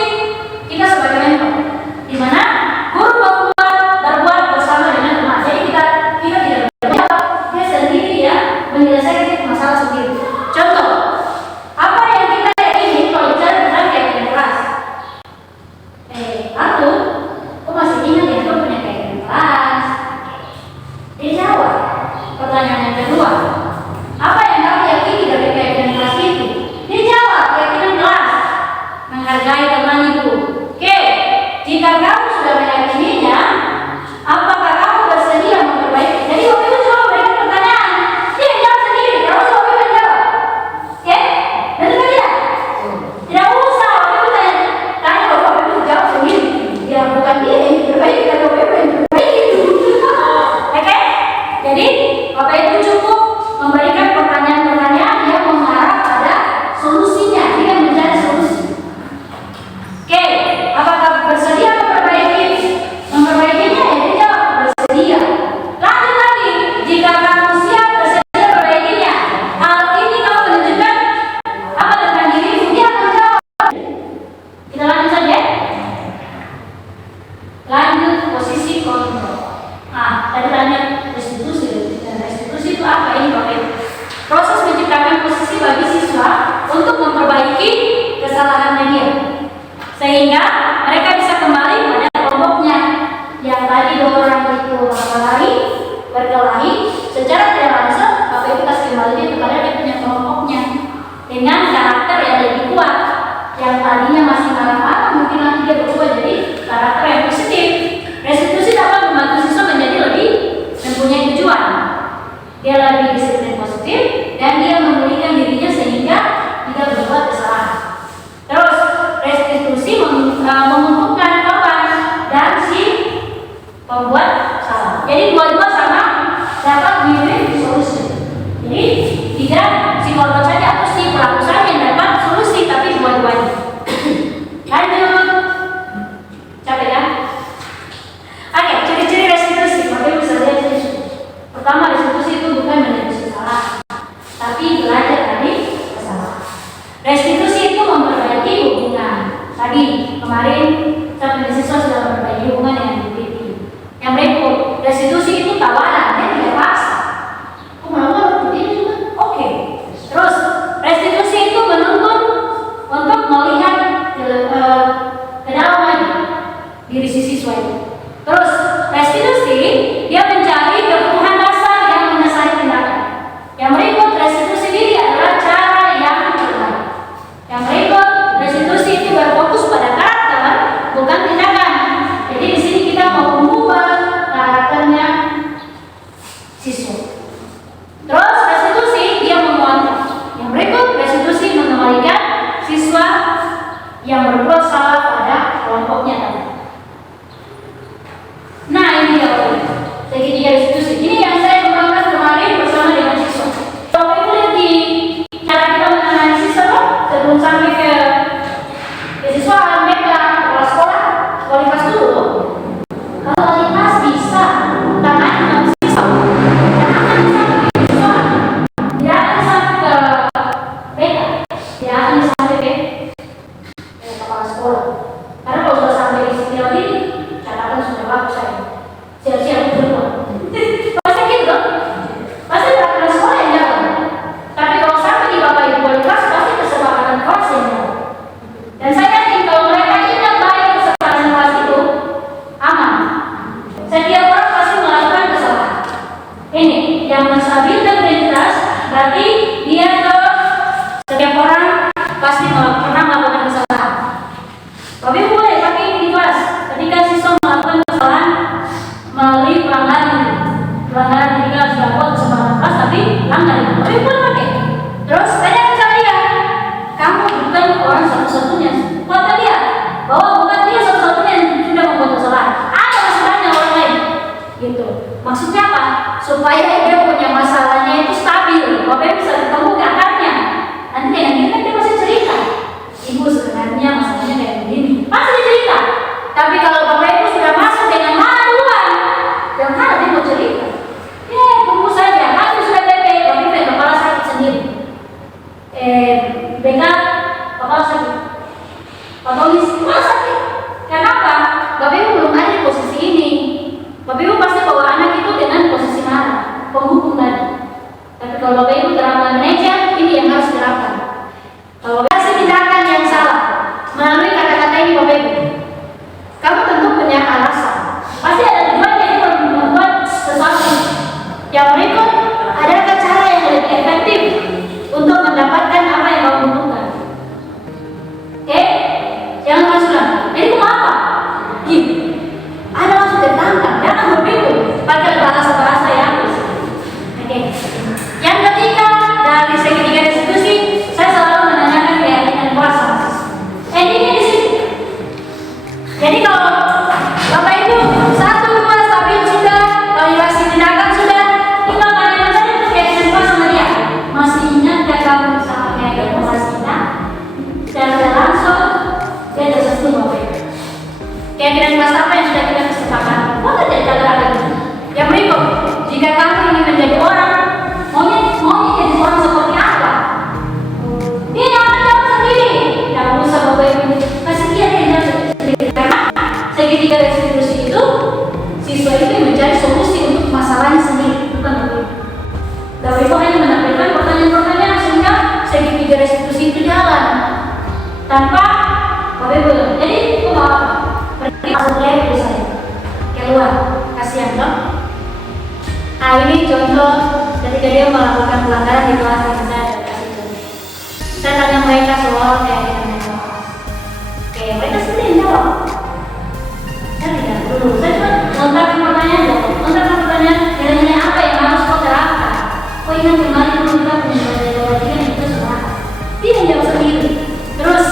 kita sebagai mentor, di mana guru berbuat bersama dengan teman. Jadi kita tidak berjawab, dia sendiri ya menyelesaikan masalah sendiri. Contoh, apa yang kita yakini kalau bicara tentang keyakinan kelas? Aku masih ingat ya, aku punya keyakinan kelas. Dia jawab. Pertanyaan yang kedua, apa yang kamu yakini dari keyakinan kelas itu? Dia jawab, keyakinan kelas menghargai teman ibu. Oke, jika kamu sudah meyakininya, apakah kamu bersedia memperbaiki? Jadi waktu itu cuma memberikan pertanyaan, dia jawab sendiri, tidak usah waktu itu jawab. Oke, betul tidak? Tidak usah waktu itu tanya waktu itu jawab sendiri. Ya bukan dia yang diperbaiki, tapi waktu itu yang diperbaiki. Oke, jadi Bapak Ibu cukup memberikan pertanyaan-pertanyaan yang mengarah pada solusinya, tidak mencari solusi. Oke, apakah bersedia memperbaikinya? Ya dia jawab bersedia. Lanjut lagi, jika kamu siap bersedia memperbaikinya, hal ini kamu menunjukkan apa tentang dirimu? Dia akan jawab. Kita lanjut saja. Lanjut posisi kontrol. Tadi tanya restitusi dan restitusi itu apa ini Bapak Ibu? Proses menciptakan posisi bagi siswa untuk memperbaiki kesalahannya dia, sehingga mereka bisa kembali pada kelompoknya. Yang tadi 2 orang itu berkelahi, secara tidak langsung Bapak Ibu kasih kembali dia kepada dia punya kelompoknya dengan karakter yang lebih kuat. Yang tadinya masih marah-marah, mungkin nanti dia berubah jadi karakter yang positif. Restitusi dapat membantu siswa menjadi lebih mempunyai tujuan. Dia lebih disiplin positif dan dia memulihkan dirinya sehingga tidak berbuat kesalahan. Terus restitusi menguntungkan korban dan si pembuat salah. Jadi dua-dua sama dapat diberi solusi. Jadi tidak si korban saja atau si pelaku saja yang dapat solusi, tapi dua-duanya. Lanjut. Capek kan? Oke, ciri-ciri restitusi. Bapak Ibu bisa lihat di sini. Pertama, restitusi itu bukan menebus kesalahan, tapi belajar dari kesalahan. Restitusi itu memperbaiki hubungan. Tadi kemarin saya siswa sudah memperbaiki hubungan dengan diri. Yang berikut, restitusi itu tawaran, dia tidak paksa. Aku mau begini juga, oke. Terus restitusi itu menuntut untuk melihat ke dalam lagi diri si siswa itu. Terus restitusi dia mencari kebutuhan dasar yang mendasari tindakan. Yang berikut restitusi diri adalah cara yang terbaik. Yang berikut restitusi itu berfokus pada karakter bukan tindakan. Jadi di sini kita mau mengubah karakternya siswa. Terus restitusi dia menguatkan. Yang berikut restitusi mengembalikan siswa yang berbuat salah pada kelompoknya tadi. Nah ini dia Bapak Ibu, segitiga restitusi. Ini yang saya kembangkan kemarin bersama dengan siswa. Bapak Ibu lihat di cara kita menangani siswa sebelum sampai ke siswa, mereka Bapak Ibu boleh pakai ini di kelas. Ketika siswa melakukan kesalahan melalui pelanggaran yang kita sudah buat kesempatan kelas, tapi langgar itu. Bapak Ibu boleh pakai. Terus tanyakan sama dia, kamu bukan orang satu-satunya. Kata dia bahwa bukan dia satu-satunya yang sudah membuat kesalahan. Ada masih banyak orang lain. Gitu. Maksudnya apa? Supaya dia punya masalahnya itu stabil. Bapak Ibu bisa ketemu ke akarnya. Nanti dengan dia kan dia masih cerita. Ibu sebenarnya masalahnya kayak begini. Masih dia cerita. Tapi kalau Bapak Ibu sudah masuk dengan marah duluan, yang mana dia mau cerita? Ya, tunggu saja. Aku sudah BP. Bapak Ibu kepala sakit sendiri. BK kepala sakit. Patolis kepala sakit. Kenapa? Bapak Ibu belum ada di posisi ini. Bapak Ibu pasti bawa anak itu dengan posisi marah, penghukum tadi. Tapi kalau Bapak Ibu terapkan manajer, ini yang harus diterapkan. Kalau Bapak kasih tindakan yang salah melalui kata-kata ini, Bapak Ibu, kamu tentu punya alasan. Pasti ada tujuannya itu membuat sesuatu. Yang berikut adalah cara yang lebih efektif untuk mendapatkan apa yang kamu butuhkan. Oke? Jangan masukan. Jadi mau apa? Gini. Ada langsung ditangkap. Jangan berpikir pakai bahasa-bahasa yang halus. Oke. Yang ketiga, dari segitiga diskusi, saya selalu menanyakan keyakinan kuasa. Endingnya di sini. Jadi kalau Bapak Ibu 1-2 stabil sudah, evaluasi tindakan sudah, tinggal tanya saja itu keyakinan kuasa sama dia. Masih ingat gak kamu sama keyakinan kuasa kita? Dan langsung dia tersenyum Bapak Ibu. Keyakinan kuasa apa yang sudah kita kesepakati? Boleh jadi kata lagi. Yang berikut, jika kamu ingin menjadi orang, maunya jadi orang seperti apa? Dia jawab sendiri. Jangan usah Bapak Ibu kasih dia jawab sendiri. Karena segitiga restitusi itu siswa itu mencari solusi untuk masalahnya sendiri, bukan Bapak Ibu. Bapak Ibu hanya menampilkan pertanyaan-pertanyaan sehingga segitiga restitusi itu jalan tanpa Bapak Ibu. Jadi itu apa? Pergi masuk lab saya keluar, kasihan dong. Nah ini contoh ketika dia melakukan pelanggaran di kelas yang saya kasih contoh. Saya tanya mereka soal keyakinan kuasa. Oke, mereka sendiri jawab. Saya tidak dulu. Saya cuma lontarkan pertanyaan, nilai-nilai apa yang harus kau terapkan. Kau ingat kemarin dulu kita punya nilai-nilai yang itu semua. Dia yang jawab sendiri. Terus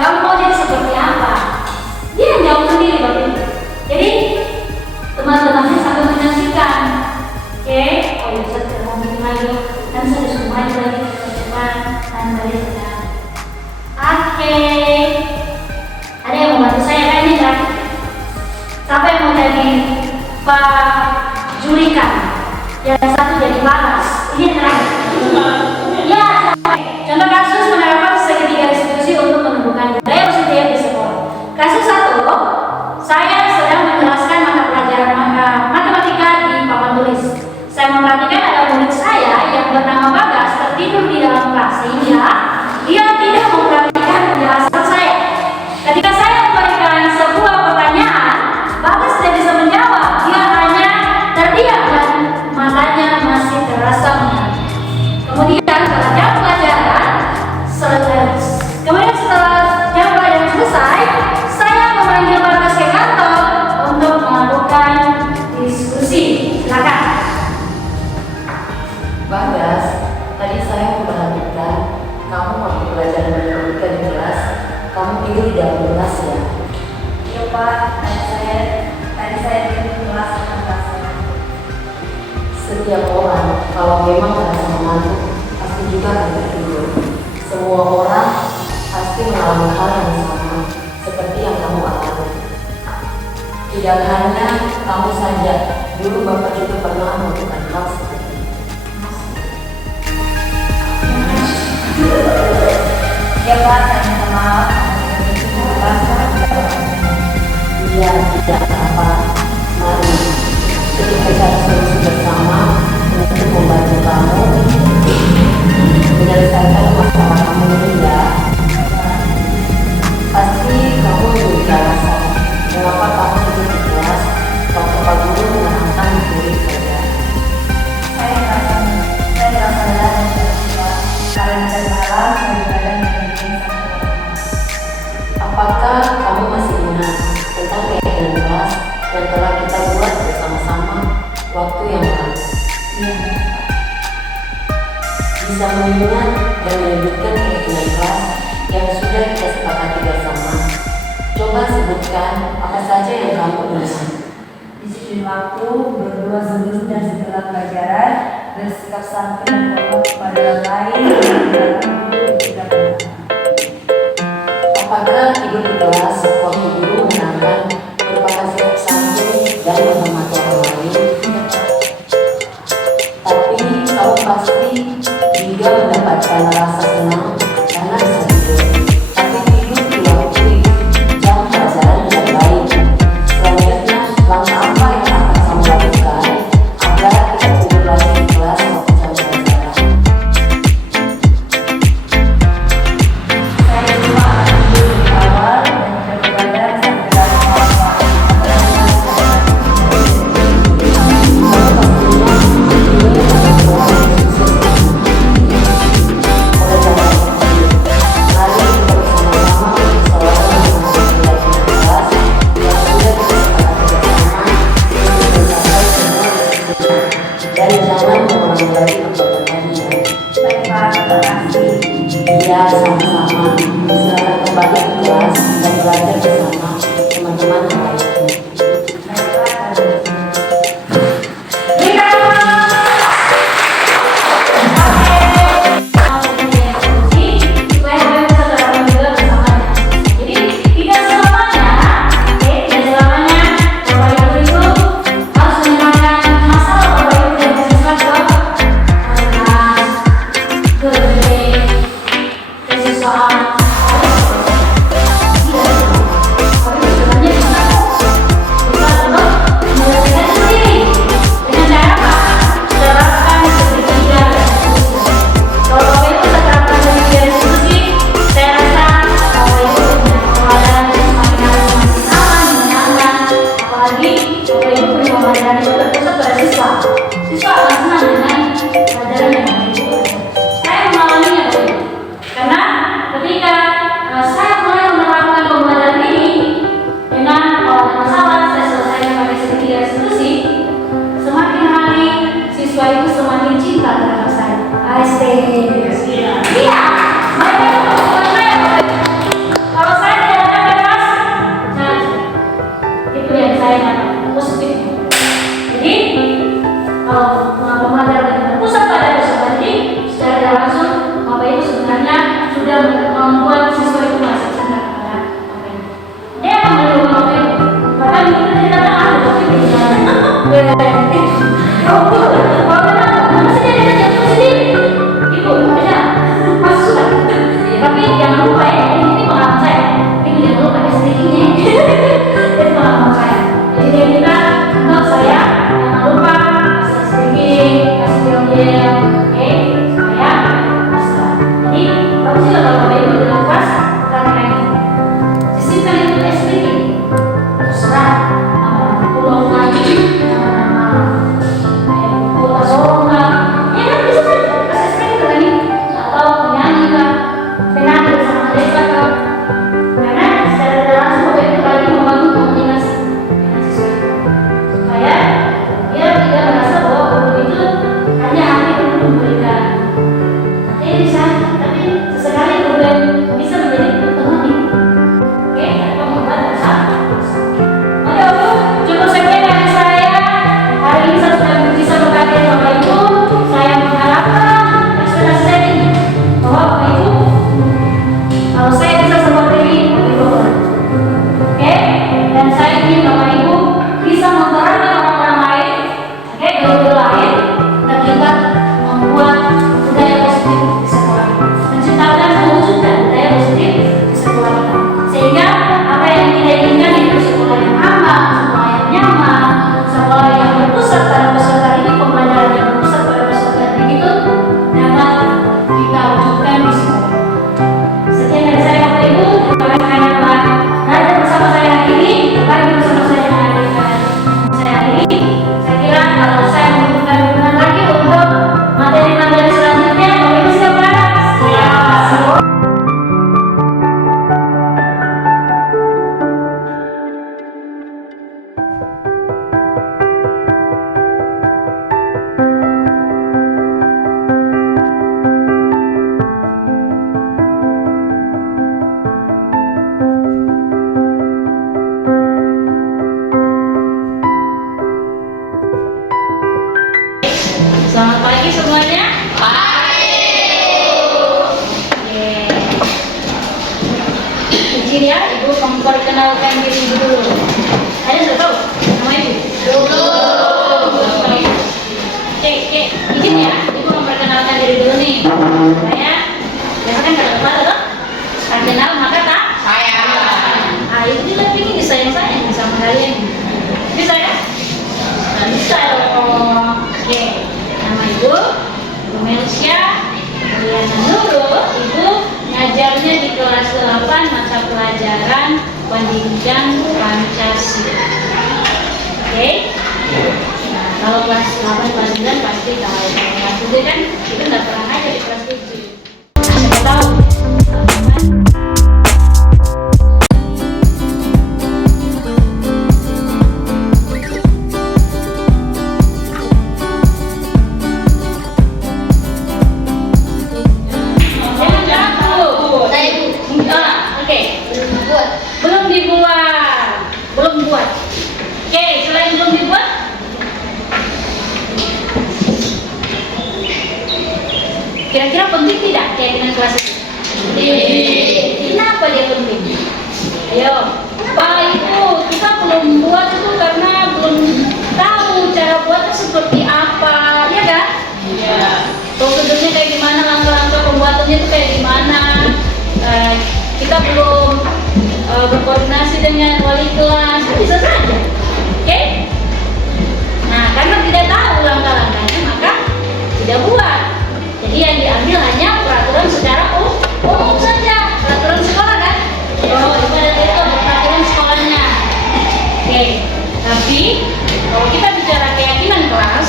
kamu mau jadi seperti apa? Dia yang jawab sendiri Bapak Ibu. Jadi teman-temannya sambil menyaksikan. Oke, oh ya saya tidak mau bikin lagi. Dan saya disuruh maju lagi ke depan dan balik sedang. Oke, ada yang mau bantu saya kan ini terakhir. Siapa yang mau jadi Pak Julika? Yang satu jadi Bagas. Ini yang terakhir. Ya, contoh kasus penerapan segitiga restitusi untuk menemukan budaya positif di sekolah. Kasus 1, saya sedang menjelaskan mata pelajaran matematika di papan tulis. Saya memperhatikan ada murid saya yang bernama Bagas tertidur di dalam kelas sehingga dia tidak memperhatikan penjelasan saya. Ketika saya memberikan sebuah pertanyaan, Bagas tidak bisa menjawab. Dia hanya terdiam dan matanya masih terasa mengantuk. Kemudian setelah jam pelajaran selesai, saya memanggil Bagas ke kantor untuk melakukan diskusi. Silakan. Bagas, tadi saya memperhatikan kamu waktu pelajaran matematika di kelas, kamu tidur di dalam kelas ya? Iya Pak, tadi saya tidur di kelas dengan kelas. Setiap orang kalau memang merasa mengantuk pasti juga akan tertidur. Semua orang pasti mengalami hal yang sama seperti yang kamu alami. Tidak hanya kamu saja, dulu Bapak juga pernah melakukan hal seperti itu. Ya Pak, saya minta maaf. Iya, tidak apa-apa. Mari kita cari solusi bersama untuk membantu kamu menyelesaikan masalah kamu ini ya. Pasti kamu juga rasa mengapa kamu tidur di kelas waktu Pak Guru menanyakan diri saja. Saya merasa lelah dan terusik karena dari malam saya berada di Apakah kamu masih ingat tentang kegiatan kelas yang telah kita buat bersama-sama waktu yang lalu? Bisa mengingat dan menyebutkan kegiatan kelas yang sudah kita sepakati bersama. Coba sebutkan apa saja yang kamu ingat. Disiplin waktu, berdua sebelum dan setelah pelajaran, bersikap santun dan hormat kepada orang lain, dan menjalankan guru tidak benar. Apakah tidur di kelas waktu guru menerangkan merupakan sikap santun dan menghormati orang lain? Tapi kamu pasti juga mendapatkan rasa senang karena bisa tidur. Tapi tidur di waktu jam pelajaran tidak baik. Selanjutnya, langkah apa yang akan kamu lakukan agar tidak tidur lagi di kelas waktu jam pelajaran? Saya cuma akan tidur di awal dan tidak begadang sampai malam. memperkenalkan diri dulu. Ada sudah tahu nama ibu? Belum. Oke, izin ya, ibu memperkenalkan diri dulu nih. Saya biasa kan kalau kelas tuh kenal maka tak sayang. Ah, itu juga ingin disayang-sayang sama kalian. Bisa ya? Nah, bisa dong. Oke, nama ibu Melsia Juliana Nurul. Ibu ngajarnya di kelas 8 mata pelajaran pendidikan Pancasila. Oke? Nah, kalau kelas 8 kelas 9 pasti tahu. Kalau kelas 7 kan itu nggak pernah ngajar di kelas 7. Nah, siapa tahu? Belum dibuat. Oke, selain belum dibuat, kira-kira penting tidak keyakinan kelas itu? Kenapa dia penting? Ayo, Pak Ibu, kita belum buat itu karena belum tahu cara buatnya seperti apa, ya kan? Iya. Prosedurnya kayak gimana, langkah-langkah pembuatannya itu kayak gimana? Kita belum berkoordinasi dengan wali kelas, kan bisa saja, oke? Nah, karena tidak tahu langkah-langkahnya, maka tidak buat. Jadi yang diambil hanya peraturan secara umum saja, peraturan sekolah kan? Oh, ibarat itu ada peraturan sekolahnya. Oke, tapi kalau kita bicara keyakinan kelas,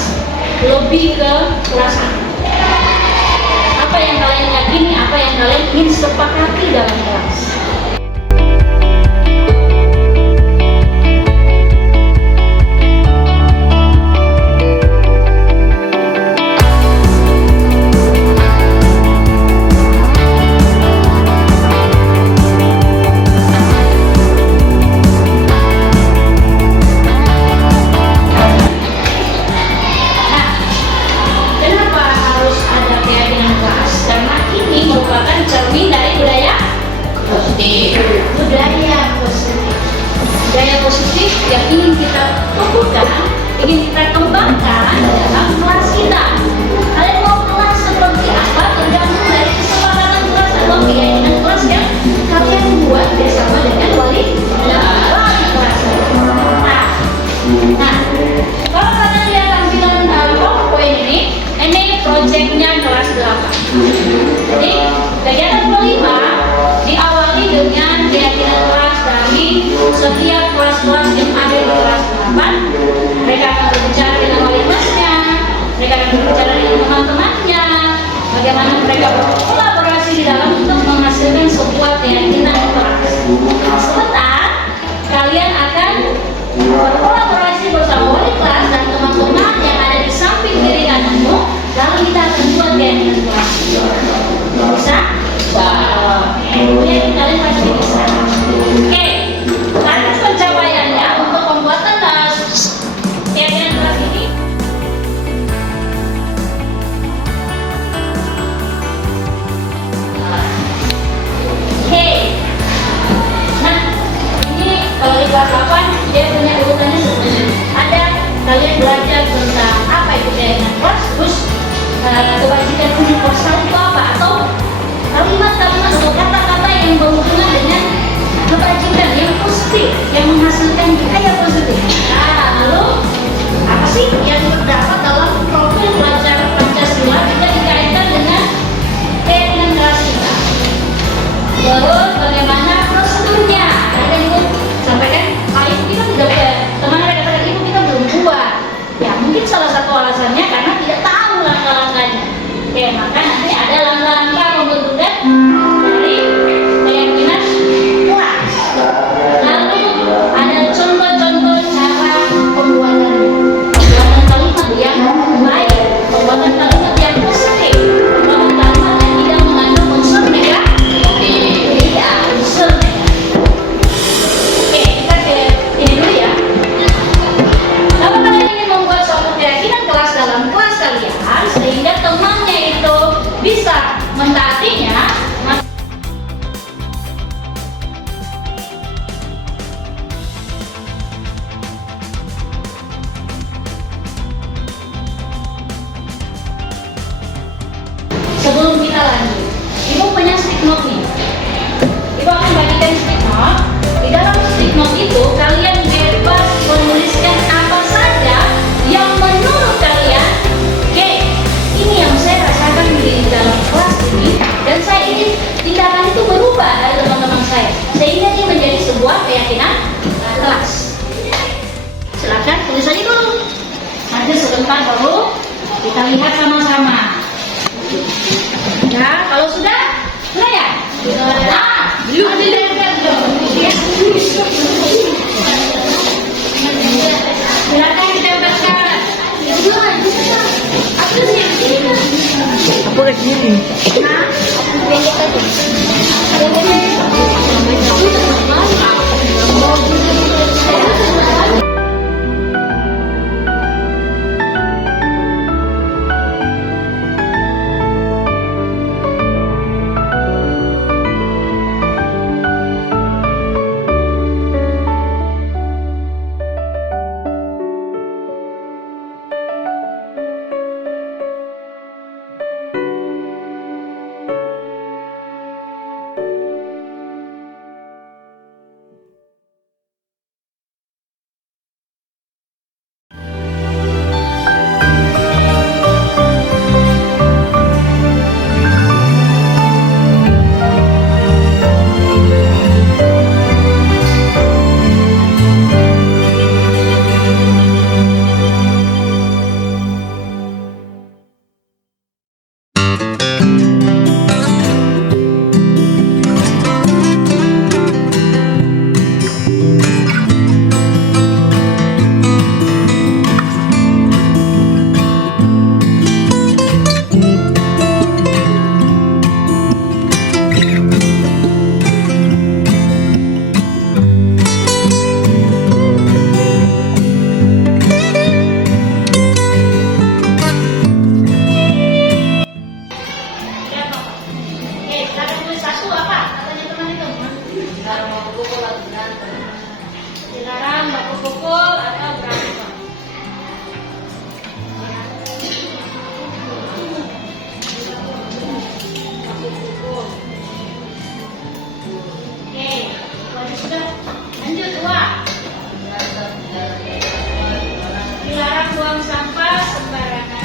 lebih ke kelas apa yang kalian yakini, apa yang kalian ingin sepakati dalam kelas. Budaya positif yang ingin kita tumbuhkan, ingin kita kembangkan dalam kelas kita. Kalian mau kelas seperti apa tergantung dari kesepakatan kelas atau keyakinan kelas yang kalian buat bersama dengan wali kelas. Nah, kalau kalian lihat tampilan PowerPoint ini proyeknya kelas 8. Jadi kegiatan kelima diawali dengan keyakinan kelas dari setiap kelas-kelas yang ada di kelas 8. Mereka akan berbicara dengan wali kelasnya, mereka akan berbicara dengan teman-temannya, bagaimana mereka berkolaborasi di dalam untuk menghasilkan sebuah keyakinan kelas. Sebentar, kalian akan berkolaborasi bersama wali kelas dan teman-teman yang ada di samping kiri kananmu, lalu kita akan buat keyakinan kelas. Bisa? Kalian pasti bisa. Oke, target pencapaiannya untuk pembuatan keyakinan kelas ini. Oke, nah ini kalau di kelas 8 dia punya urutannya seperti ini. Ada kalian belajar tentang apa itu keyakinan kelas, terus kewajiban universal itu apa, atau kalimat-kalimat atau kata-kata yang berhubungan dengan kebajikan yang positif, yang menghasilkan budaya positif. Nah, lalu apa sih yang terdapat dalam profil pelajar Pancasila juga dikaitkan dengan keyakinan kelas kita. Terus bagaimana prosedurnya? Ada ibu sampaikan, ibu kita tidak boleh. Teman ada katakan ibu kita belum buat. Ya mungkin salah satu alasannya karena tidak tahu langkah-langkahnya. Oke, maka nanti ada note nih. Ibu akan bagikan stick note. Di dalam stick note itu kalian bebas menuliskan apa saja yang menurut kalian, oke, ini yang saya rasakan di dalam kelas ini, dan saya ingin tindakan itu berubah dari teman-teman saya, sehingga ini menjadi sebuah keyakinan kelas. Silakan tulis aja dulu. Nanti sebentar baru kita lihat sama-sama. Nah, kalau sudah ya? Nah, lihat dong. Silakan ditempelkan. Aku udah gini. Nah, dilarang baku pukul atau berantem. Oke, sudah. Lanjut dua. Dilarang buang sampah sembarangan.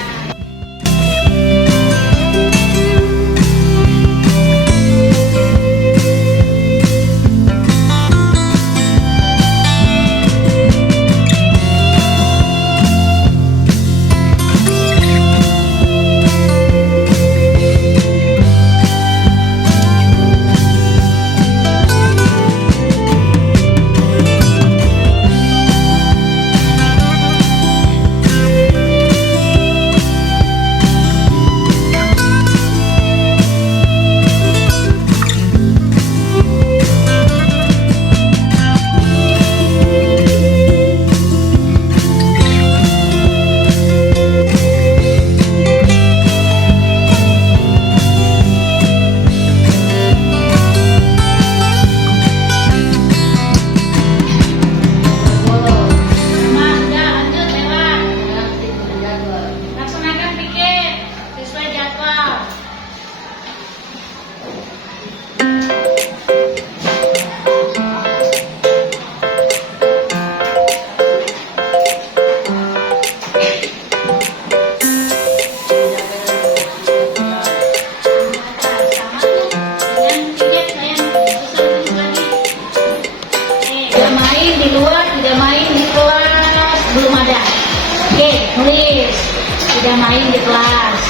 Tidak main di kelas.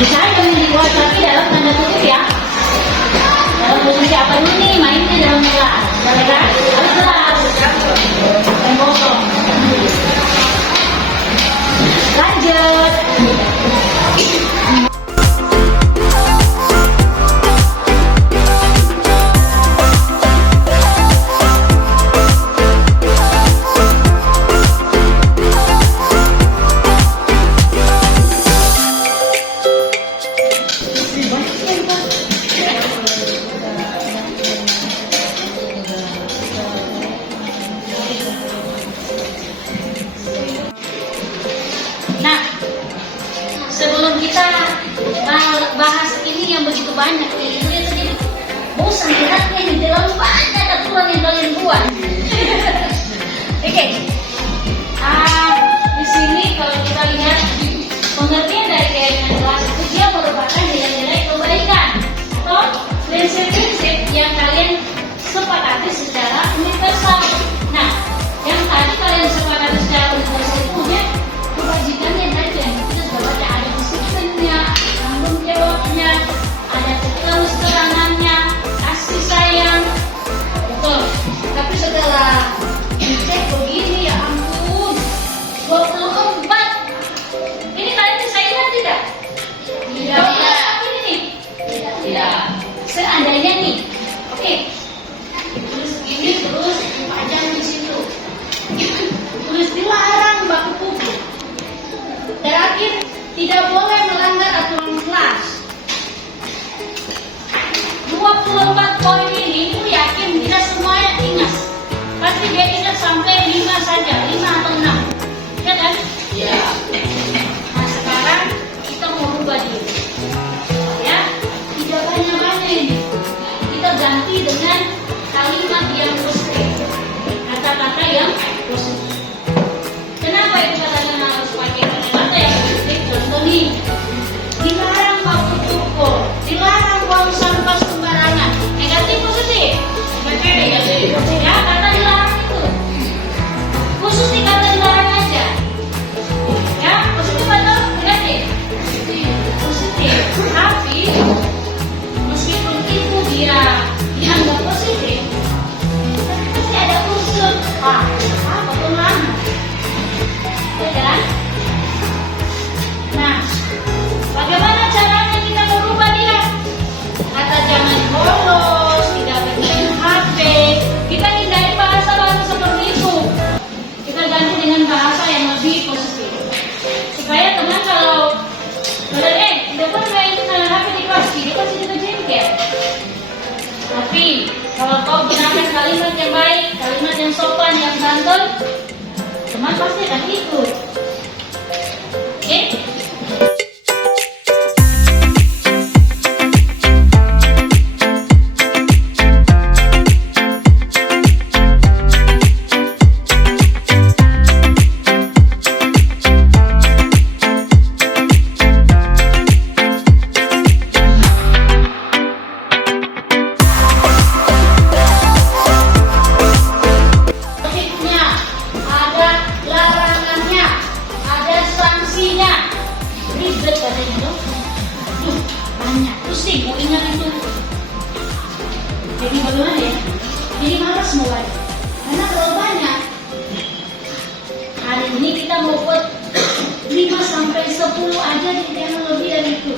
Bisa main di kelas tapi dalam tanda kutip ya. Dalam posisi apa dulu nih mainnya dalam kelas? Mereka harus kelas. Dan kosong. Lanjut. seandainya nih, oke, tulis ini terus pajang di situ. Tulis dilarang baku pukul. Terakhir, tidak boleh melanggar aturan kelas. 24 poin ini, aku yakin tidak semuanya ingat. Pasti dia ingat sampai 5 saja, 5 atau 6. Ya kan? Iya. Nah sekarang kita mau rubah dia. Ya, tidak banyak-banyak ini. Kita ganti dengan kalimat yang positif. Kata-kata yang positif. Kenapa itu katanya harus pakai kata-kata yang positif? Contoh nih, dilarang baku pukul, dilarang buang sampah sembarangan. Negatif positif? Negatif positif. Ya, kata dilarang itu. Khusus di kata dilarang aja. Ya, positif atau negatif? Positif. Tapi meskipun itu dia dianggap positif, tapi pasti ada unsur apa lama, ya kan? Nah, bagaimana caranya kita merubah dia? Kata jangan bolos, tidak bermain HP. Kita hindari bahasa-bahasa seperti itu. Kita ganti dengan bahasa yang lebih positif. Supaya teman kalau tidak boleh main HP di kelas, dia pasti juga jengkel. Tapi kalau kau gunakan kalimat yang baik, kalimat yang sopan, yang santun, teman pasti akan ikut. Oke? Positifnya, ada larangannya, ada sanksinya. Ribet katanya tuh. Banyak. Pusing mau ingat itu. Jadi bagaimana ya? Jadi malas mulai. Karena terlalu banyak. Hari ini kita mau buat 5 sampai 10 aja, jangan lebih dari itu.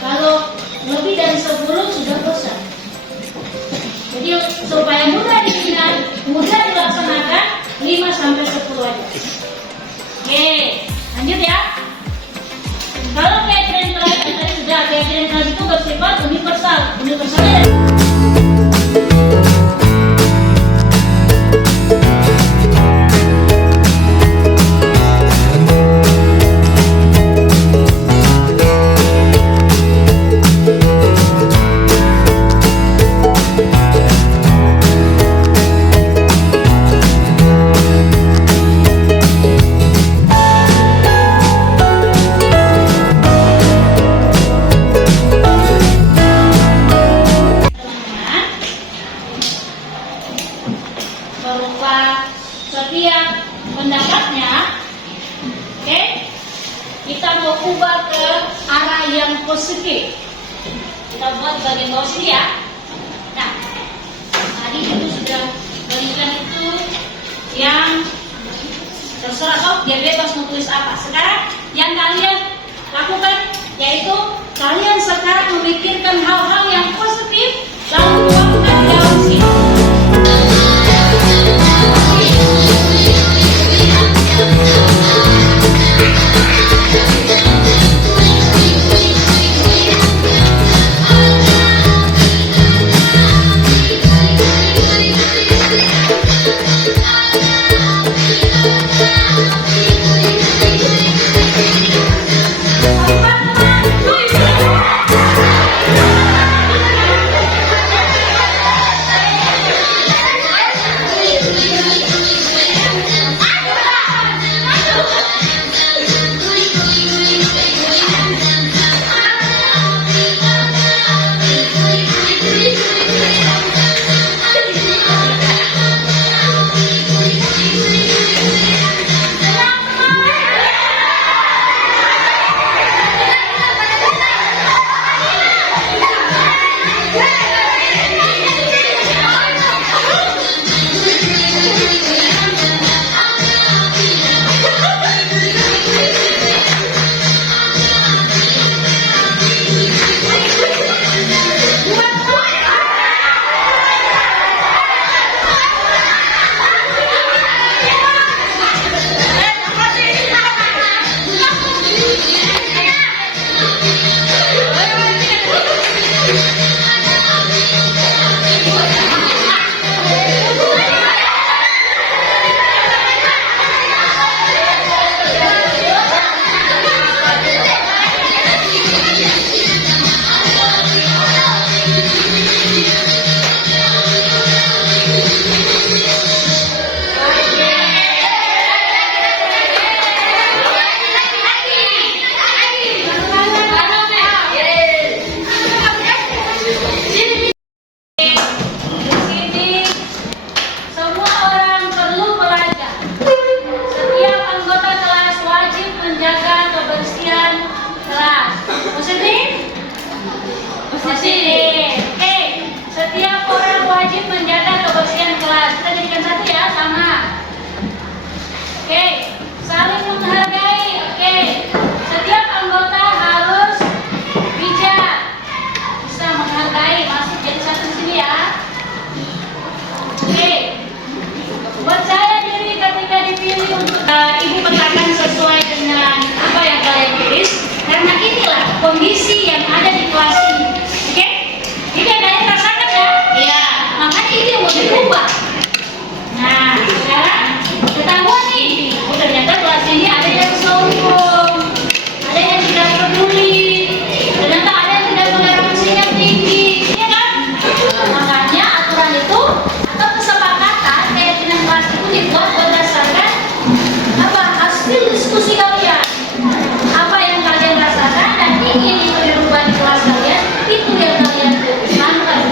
Kalau lebih dari 10 sudah bosan. Jadi supaya mudah diingat, mudah dilaksanakan, 5 sampai 10 aja. Oke, lanjut ya. Kalau catering class tadi sudah, catering class itu bersifat universal. Universalnya berupa setiap pendapatnya, oke? Kita mau ubah ke arah yang positif. Kita buat bagian bawah sini ya. Nah, tadi itu sudah berikan itu yang terserah kau, dia bebas mau tulis apa. Sekarang yang kalian lakukan yaitu kalian sekarang memikirkan hal-hal yang positif lalu tuangkan di dalam sini. Positif. Oke, setiap orang wajib menjaga kebersihan kelas. Kita jadikan satu ya, sama. Oke, saling menghargai. Oke, setiap anggota harus bijak, bisa menghargai. Masuk jadi satu di sini ya. Oke, percaya diri ketika dipilih untuk ibu petakan sesuai dengan apa yang kalian tulis. Karena inilah kondisi yang ada di kelas ini. Oke? Ini yang kalian rasakan ya? Iya. Makanya itu yang mau dirubah. Nah, sekarang ketahuan nih. Oh, ternyata kelas ini ada yang sombong, ada yang tidak peduli, ternyata ada yang tidak toleransinya tinggi, ya kan? Makanya aturan itu atau kesepakatan keyakinan kelas itu dibuat berdasarkan apa? Hasil diskusi kalian. Apa yang kalian rasakan dan ingin itu dirubah di kelas kalian, itu yang kalian lakukan.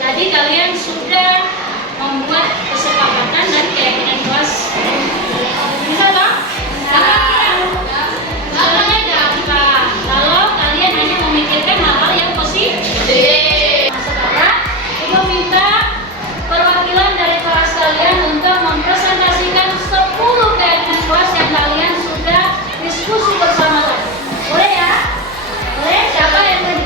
Tadi kalian sudah membuat kesepakatan dan keyakinan kelas. Bisa tak? Caranya gampang. Kalau kalian hanya memikirkan hal-hal yang positif. Sekarang, Ibu minta perwakilan dari kelas kalian untuk mempresentasikan 10 keyakinan kelas yang kalian sudah diskusi bersama tadi. Boleh ya? Boleh? Siapa yang tadi?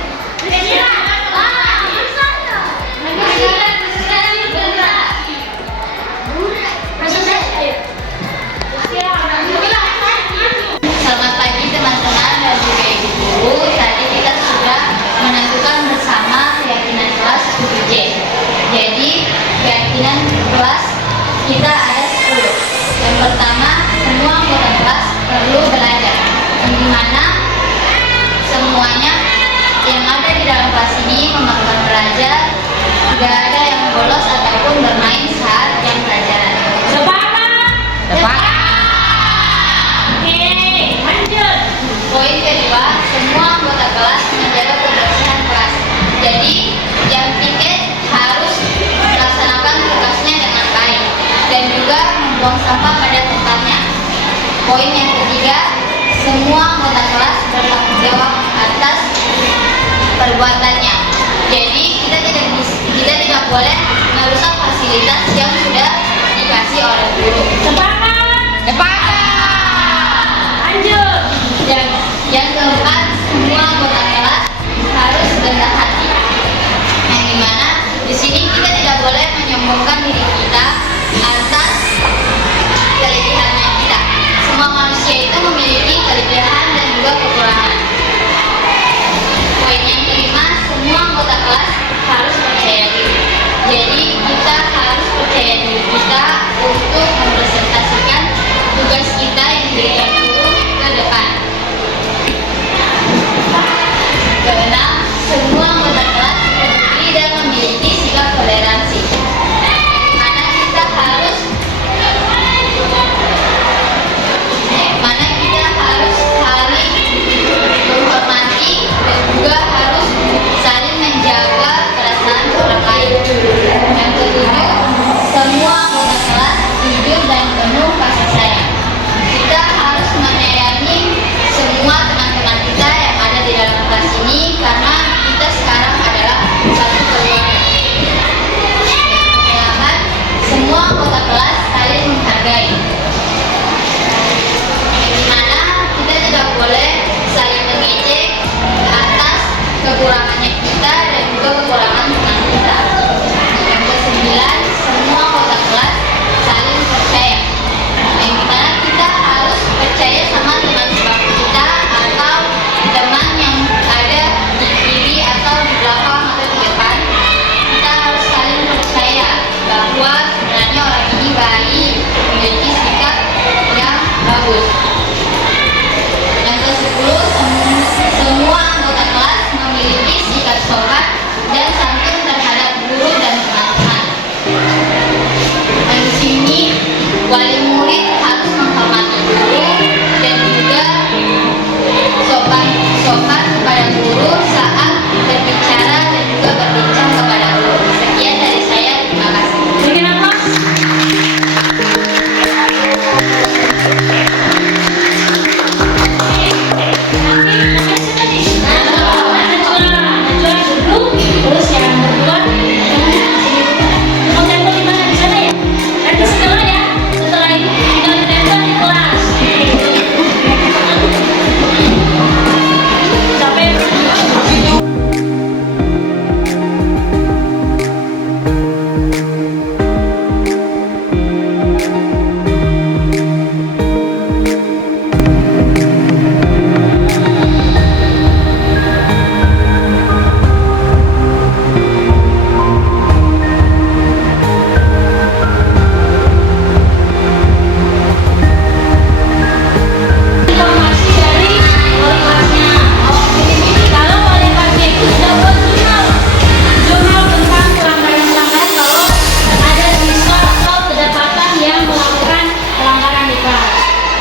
Selamat pagi teman-teman dan juga ibu guru. Tadi kita sudah menentukan bersama keyakinan kelas 7J. Jadi keyakinan kelas kita ada 10. Yang pertama, semua anggota kelas perlu belajar. Yang dimana semuanya yang ada di dalam kelas ini memang belajar. Tidak ada yang bolos ataupun bermain saat jam pelajaran. Sepakat? Sepakat. Oke, lanjut. Poin kedua, semua anggota kelas menjaga kebersihan kelas. Jadi, yang piket harus melaksanakan tugasnya dengan baik dan juga membuang sampah pada tempatnya. Poin yang ketiga, semua anggota kelas bertanggung jawab atas perbuatannya. Jadi, kita tidak boleh merusak fasilitas yang sudah dikasih oleh guru. Sepakat? Sepakat. menghargai. Dimana kita tidak boleh saling mengejek atas kekurangannya kita dan juga kekurangan teman kita. Yang kesembilan, semua anggota kelas saling percaya. Yang dimana kita harus percaya sama teman sebangku kita atau teman yang ada di kiri atau di belakang atau di depan. Kita harus saling percaya bahwa sebenarnya orang ini baik, memiliki sikap yang bagus. Yang ke-10, semua anggota kelas memiliki sikap sopan dan santun terhadap guru dan teman-teman. Dan di sini wali murid harus menghormati guru dan juga sopan kepada guru saat berbicara dan juga berbincang kepada guru. Sekian dari saya, terima kasih. Berikan aplaus. Terus yang berdua mau tempel di mana? Di sana ya? Nanti setelah ya, setelah itu tinggal ditempel di kelas. Sampai informasi dari wali kelasnya. Kalau wali kelasnya itu sudah buat jurnal tentang pelanggaran-pelanggaran kalau ada siswa atau kedapatan yang melakukan pelanggaran di kelas.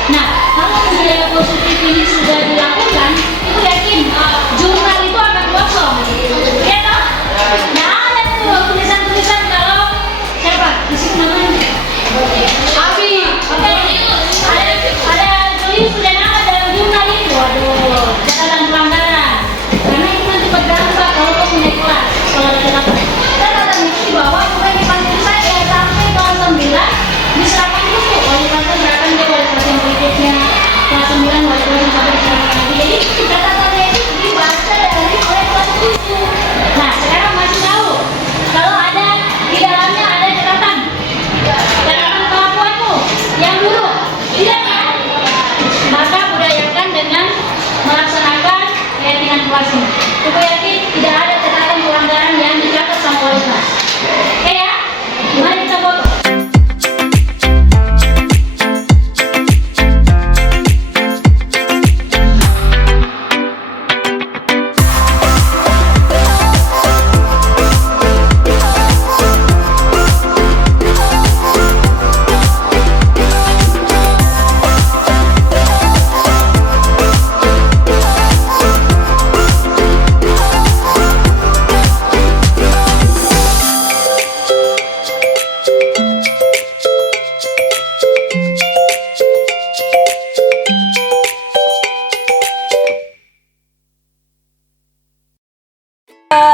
Nah, kalau budaya positif ini sudah dilakukan, ibu yakin jurnal itu akan kosong, ya toh? Nah, ada tuh tulisan-tulisan kalau siapa? Di sini namanya Abi. Oke, ada tulis dan apa dalam jurnal itu? Waduh, catatan pelanggaran. Karena itu nanti berdampak kalau kau punya kelas. Kalau ada catatan, catatan itu di bawah bukan dipanggil saja sampai kelas 9 diserahkan dulu. Wali kelas serahkan dia wali kelas yang berikutnya. Kelas 9 wali kelas yang sampai diserahkan lagi. Jadi catatannya itu dibaca dari oleh kelas 7. Nah, sekarang masih tahu kalau ada di dalamnya ada catatan kelakuanmu yang dulu tidak ya? Maka budayakan dengan melaksanakan keyakinan kelas ini. Ibu yakin tidak ada catatan pelanggaran yang dicatat sama wali kelas. Oke ya? Mari kita foto.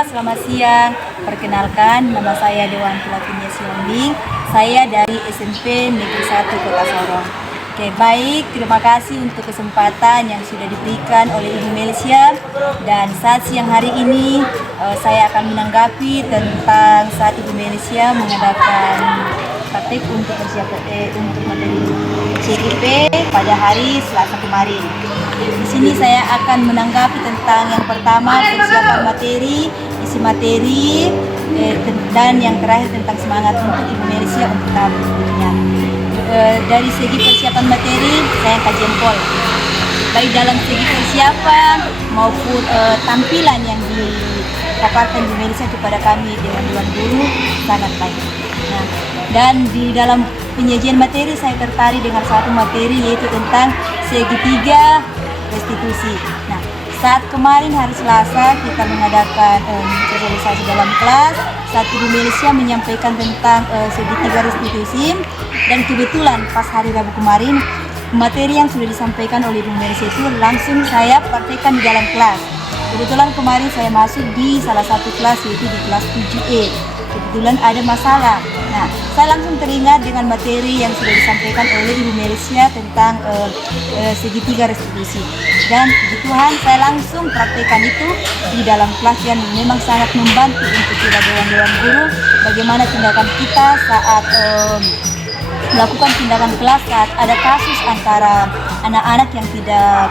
Selamat siang, perkenalkan nama saya Dewan Lavinia Siombing. Saya dari SMP Negeri 1 Kota Sorong. Oke, baik, terima kasih untuk kesempatan yang sudah diberikan oleh Ibu Melsia. Dan saat siang hari ini saya akan menanggapi tentang saat Ibu Melsia mengadakan praktik untuk untuk materi CGP pada hari Selasa kemarin. Di sini saya akan menanggapi tentang yang pertama persiapan materi, isi materi, dan yang terakhir tentang semangat untuk Ibu Melsia untuk tahap berikutnya. Dari segi persiapan materi, saya angkat jempol. Baik dalam segi persiapan maupun tampilan yang dipaparkan Ibu Melsia kepada kami Dewan Guru sangat baik. Nah, dan di dalam penyajian materi saya tertarik dengan satu materi yaitu tentang segitiga restitusi. Nah, saat kemarin hari Selasa kita mengadakan sosialisasi dalam kelas, saat Ibu Melsia menyampaikan tentang segitiga restitusi, dan kebetulan pas hari Rabu kemarin materi yang sudah disampaikan oleh Ibu Melsia itu langsung saya praktekkan di dalam kelas. Kebetulan kemarin saya masuk di salah satu kelas yaitu di kelas 7E. kebetulan ada masalah. Nah, saya langsung teringat dengan materi yang sudah disampaikan oleh Ibu Melisya tentang segitiga restitusi. Dan puji Tuhan, saya langsung praktekkan itu di dalam kelas dan memang sangat membantu untuk kita dewan-dewan guru bagaimana tindakan kita saat melakukan tindakan kelas saat ada kasus antara anak-anak yang tidak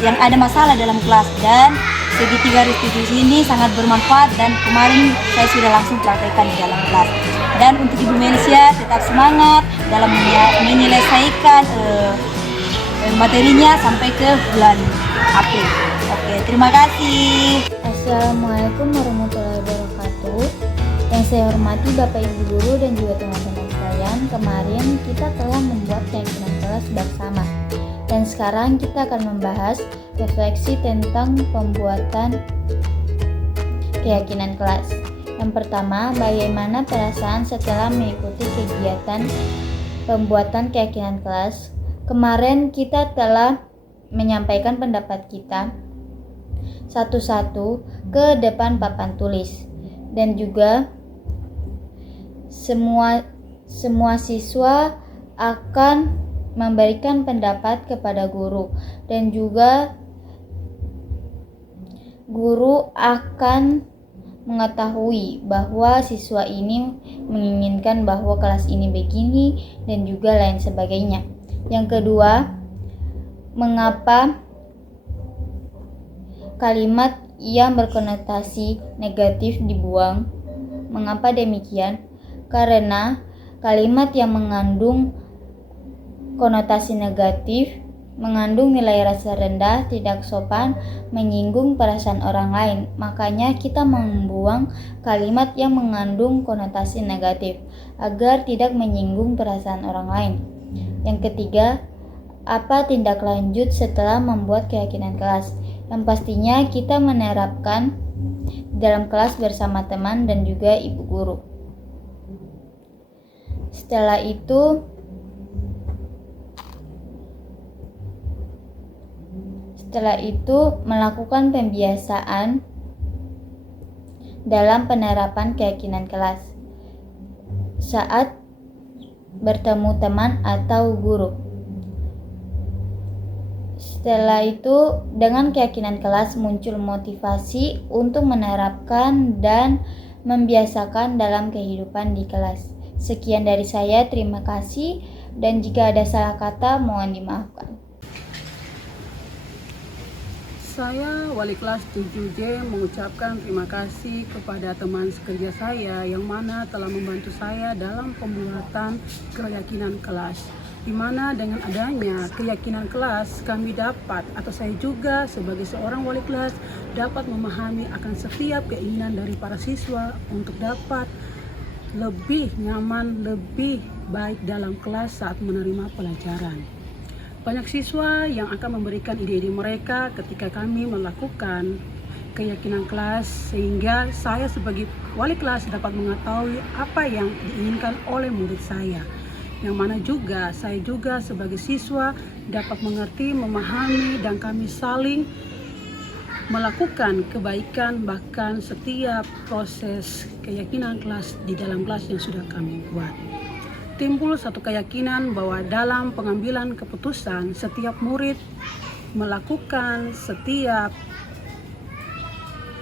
yang ada masalah dalam kelas. Dan segitiga restitusi ini sangat bermanfaat dan kemarin saya sudah langsung praktekkan di dalam kelas. Dan untuk Ibu Melisya tetap semangat dalam menyelesaikan materinya sampai ke bulan April. Oke, terima kasih. Assalamualaikum warahmatullahi wabarakatuh. Yang saya hormati Bapak Ibu Guru dan juga teman-teman sekalian, kemarin kita telah membuat keyakinan kelas bersama. Dan sekarang kita akan membahas refleksi tentang pembuatan keyakinan kelas. Yang pertama, bagaimana perasaan setelah mengikuti kegiatan pembuatan keyakinan kelas. Kemarin kita telah menyampaikan pendapat kita satu-satu ke depan papan tulis. Dan juga semua siswa akan memberikan pendapat kepada guru, dan juga guru akan mengetahui bahwa siswa ini menginginkan bahwa kelas ini begini dan juga lain sebagainya. Yang kedua, mengapa kalimat yang berkonotasi negatif dibuang? Mengapa demikian? Karena kalimat yang mengandung konotasi negatif mengandung nilai rasa rendah, tidak sopan, menyinggung perasaan orang lain. Makanya kita membuang kalimat yang mengandung konotasi negatif agar tidak menyinggung perasaan orang lain. Yang ketiga, apa tindak lanjut setelah membuat keyakinan kelas? Yang pastinya kita menerapkan dalam kelas bersama teman dan juga ibu guru. Setelah itu melakukan pembiasaan dalam penerapan keyakinan kelas saat bertemu teman atau guru. Setelah itu, dengan keyakinan kelas muncul motivasi untuk menerapkan dan membiasakan dalam kehidupan di kelas. Sekian dari saya, terima kasih, dan jika ada salah kata mohon dimaafkan. Saya wali kelas 7J mengucapkan terima kasih kepada teman sekerja saya yang mana telah membantu saya dalam pembuatan keyakinan kelas. Di mana dengan adanya keyakinan kelas kami dapat, atau saya juga sebagai seorang wali kelas dapat memahami akan setiap keinginan dari para siswa untuk dapat lebih nyaman, lebih baik dalam kelas saat menerima pelajaran. Banyak siswa yang akan memberikan ide-ide mereka ketika kami melakukan keyakinan kelas, sehingga saya sebagai wali kelas dapat mengetahui apa yang diinginkan oleh murid saya. Yang mana juga saya juga sebagai siswa dapat mengerti, memahami, dan kami saling melakukan kebaikan bahkan setiap proses keyakinan kelas di dalam kelas yang sudah kami buat. Timbul satu keyakinan bahwa dalam pengambilan keputusan setiap murid melakukan setiap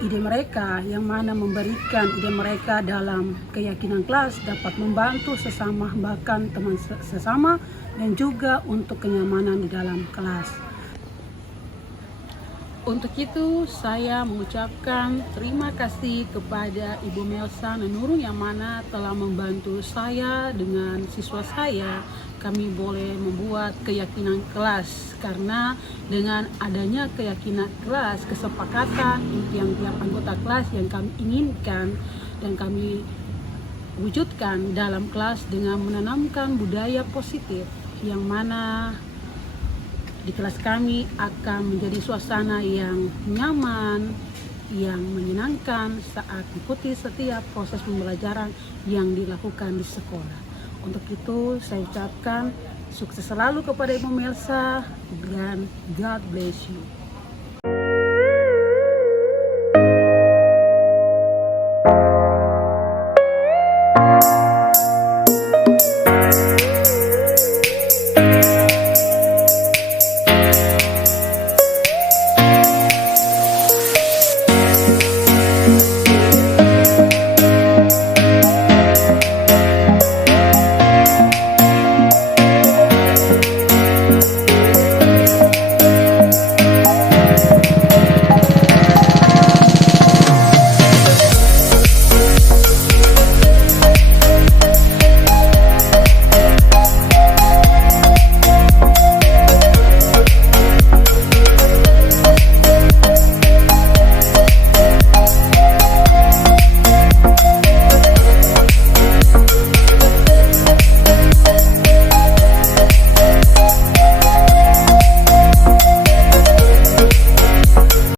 ide mereka, yang mana memberikan ide mereka dalam keyakinan kelas dapat membantu sesama, bahkan teman sesama, dan juga untuk kenyamanan di dalam kelas. Untuk itu saya mengucapkan terima kasih kepada Ibu Melsa Nanurung yang mana telah membantu saya dengan siswa saya. Kami boleh membuat keyakinan kelas, karena dengan adanya keyakinan kelas, kesepakatan yang tiap anggota kelas yang kami inginkan dan kami wujudkan dalam kelas dengan menanamkan budaya positif, yang mana di kelas kami akan menjadi suasana yang nyaman, yang menyenangkan saat mengikuti setiap proses pembelajaran yang dilakukan di sekolah. Untuk itu saya ucapkan sukses selalu kepada Ibu Melsa dan God bless you.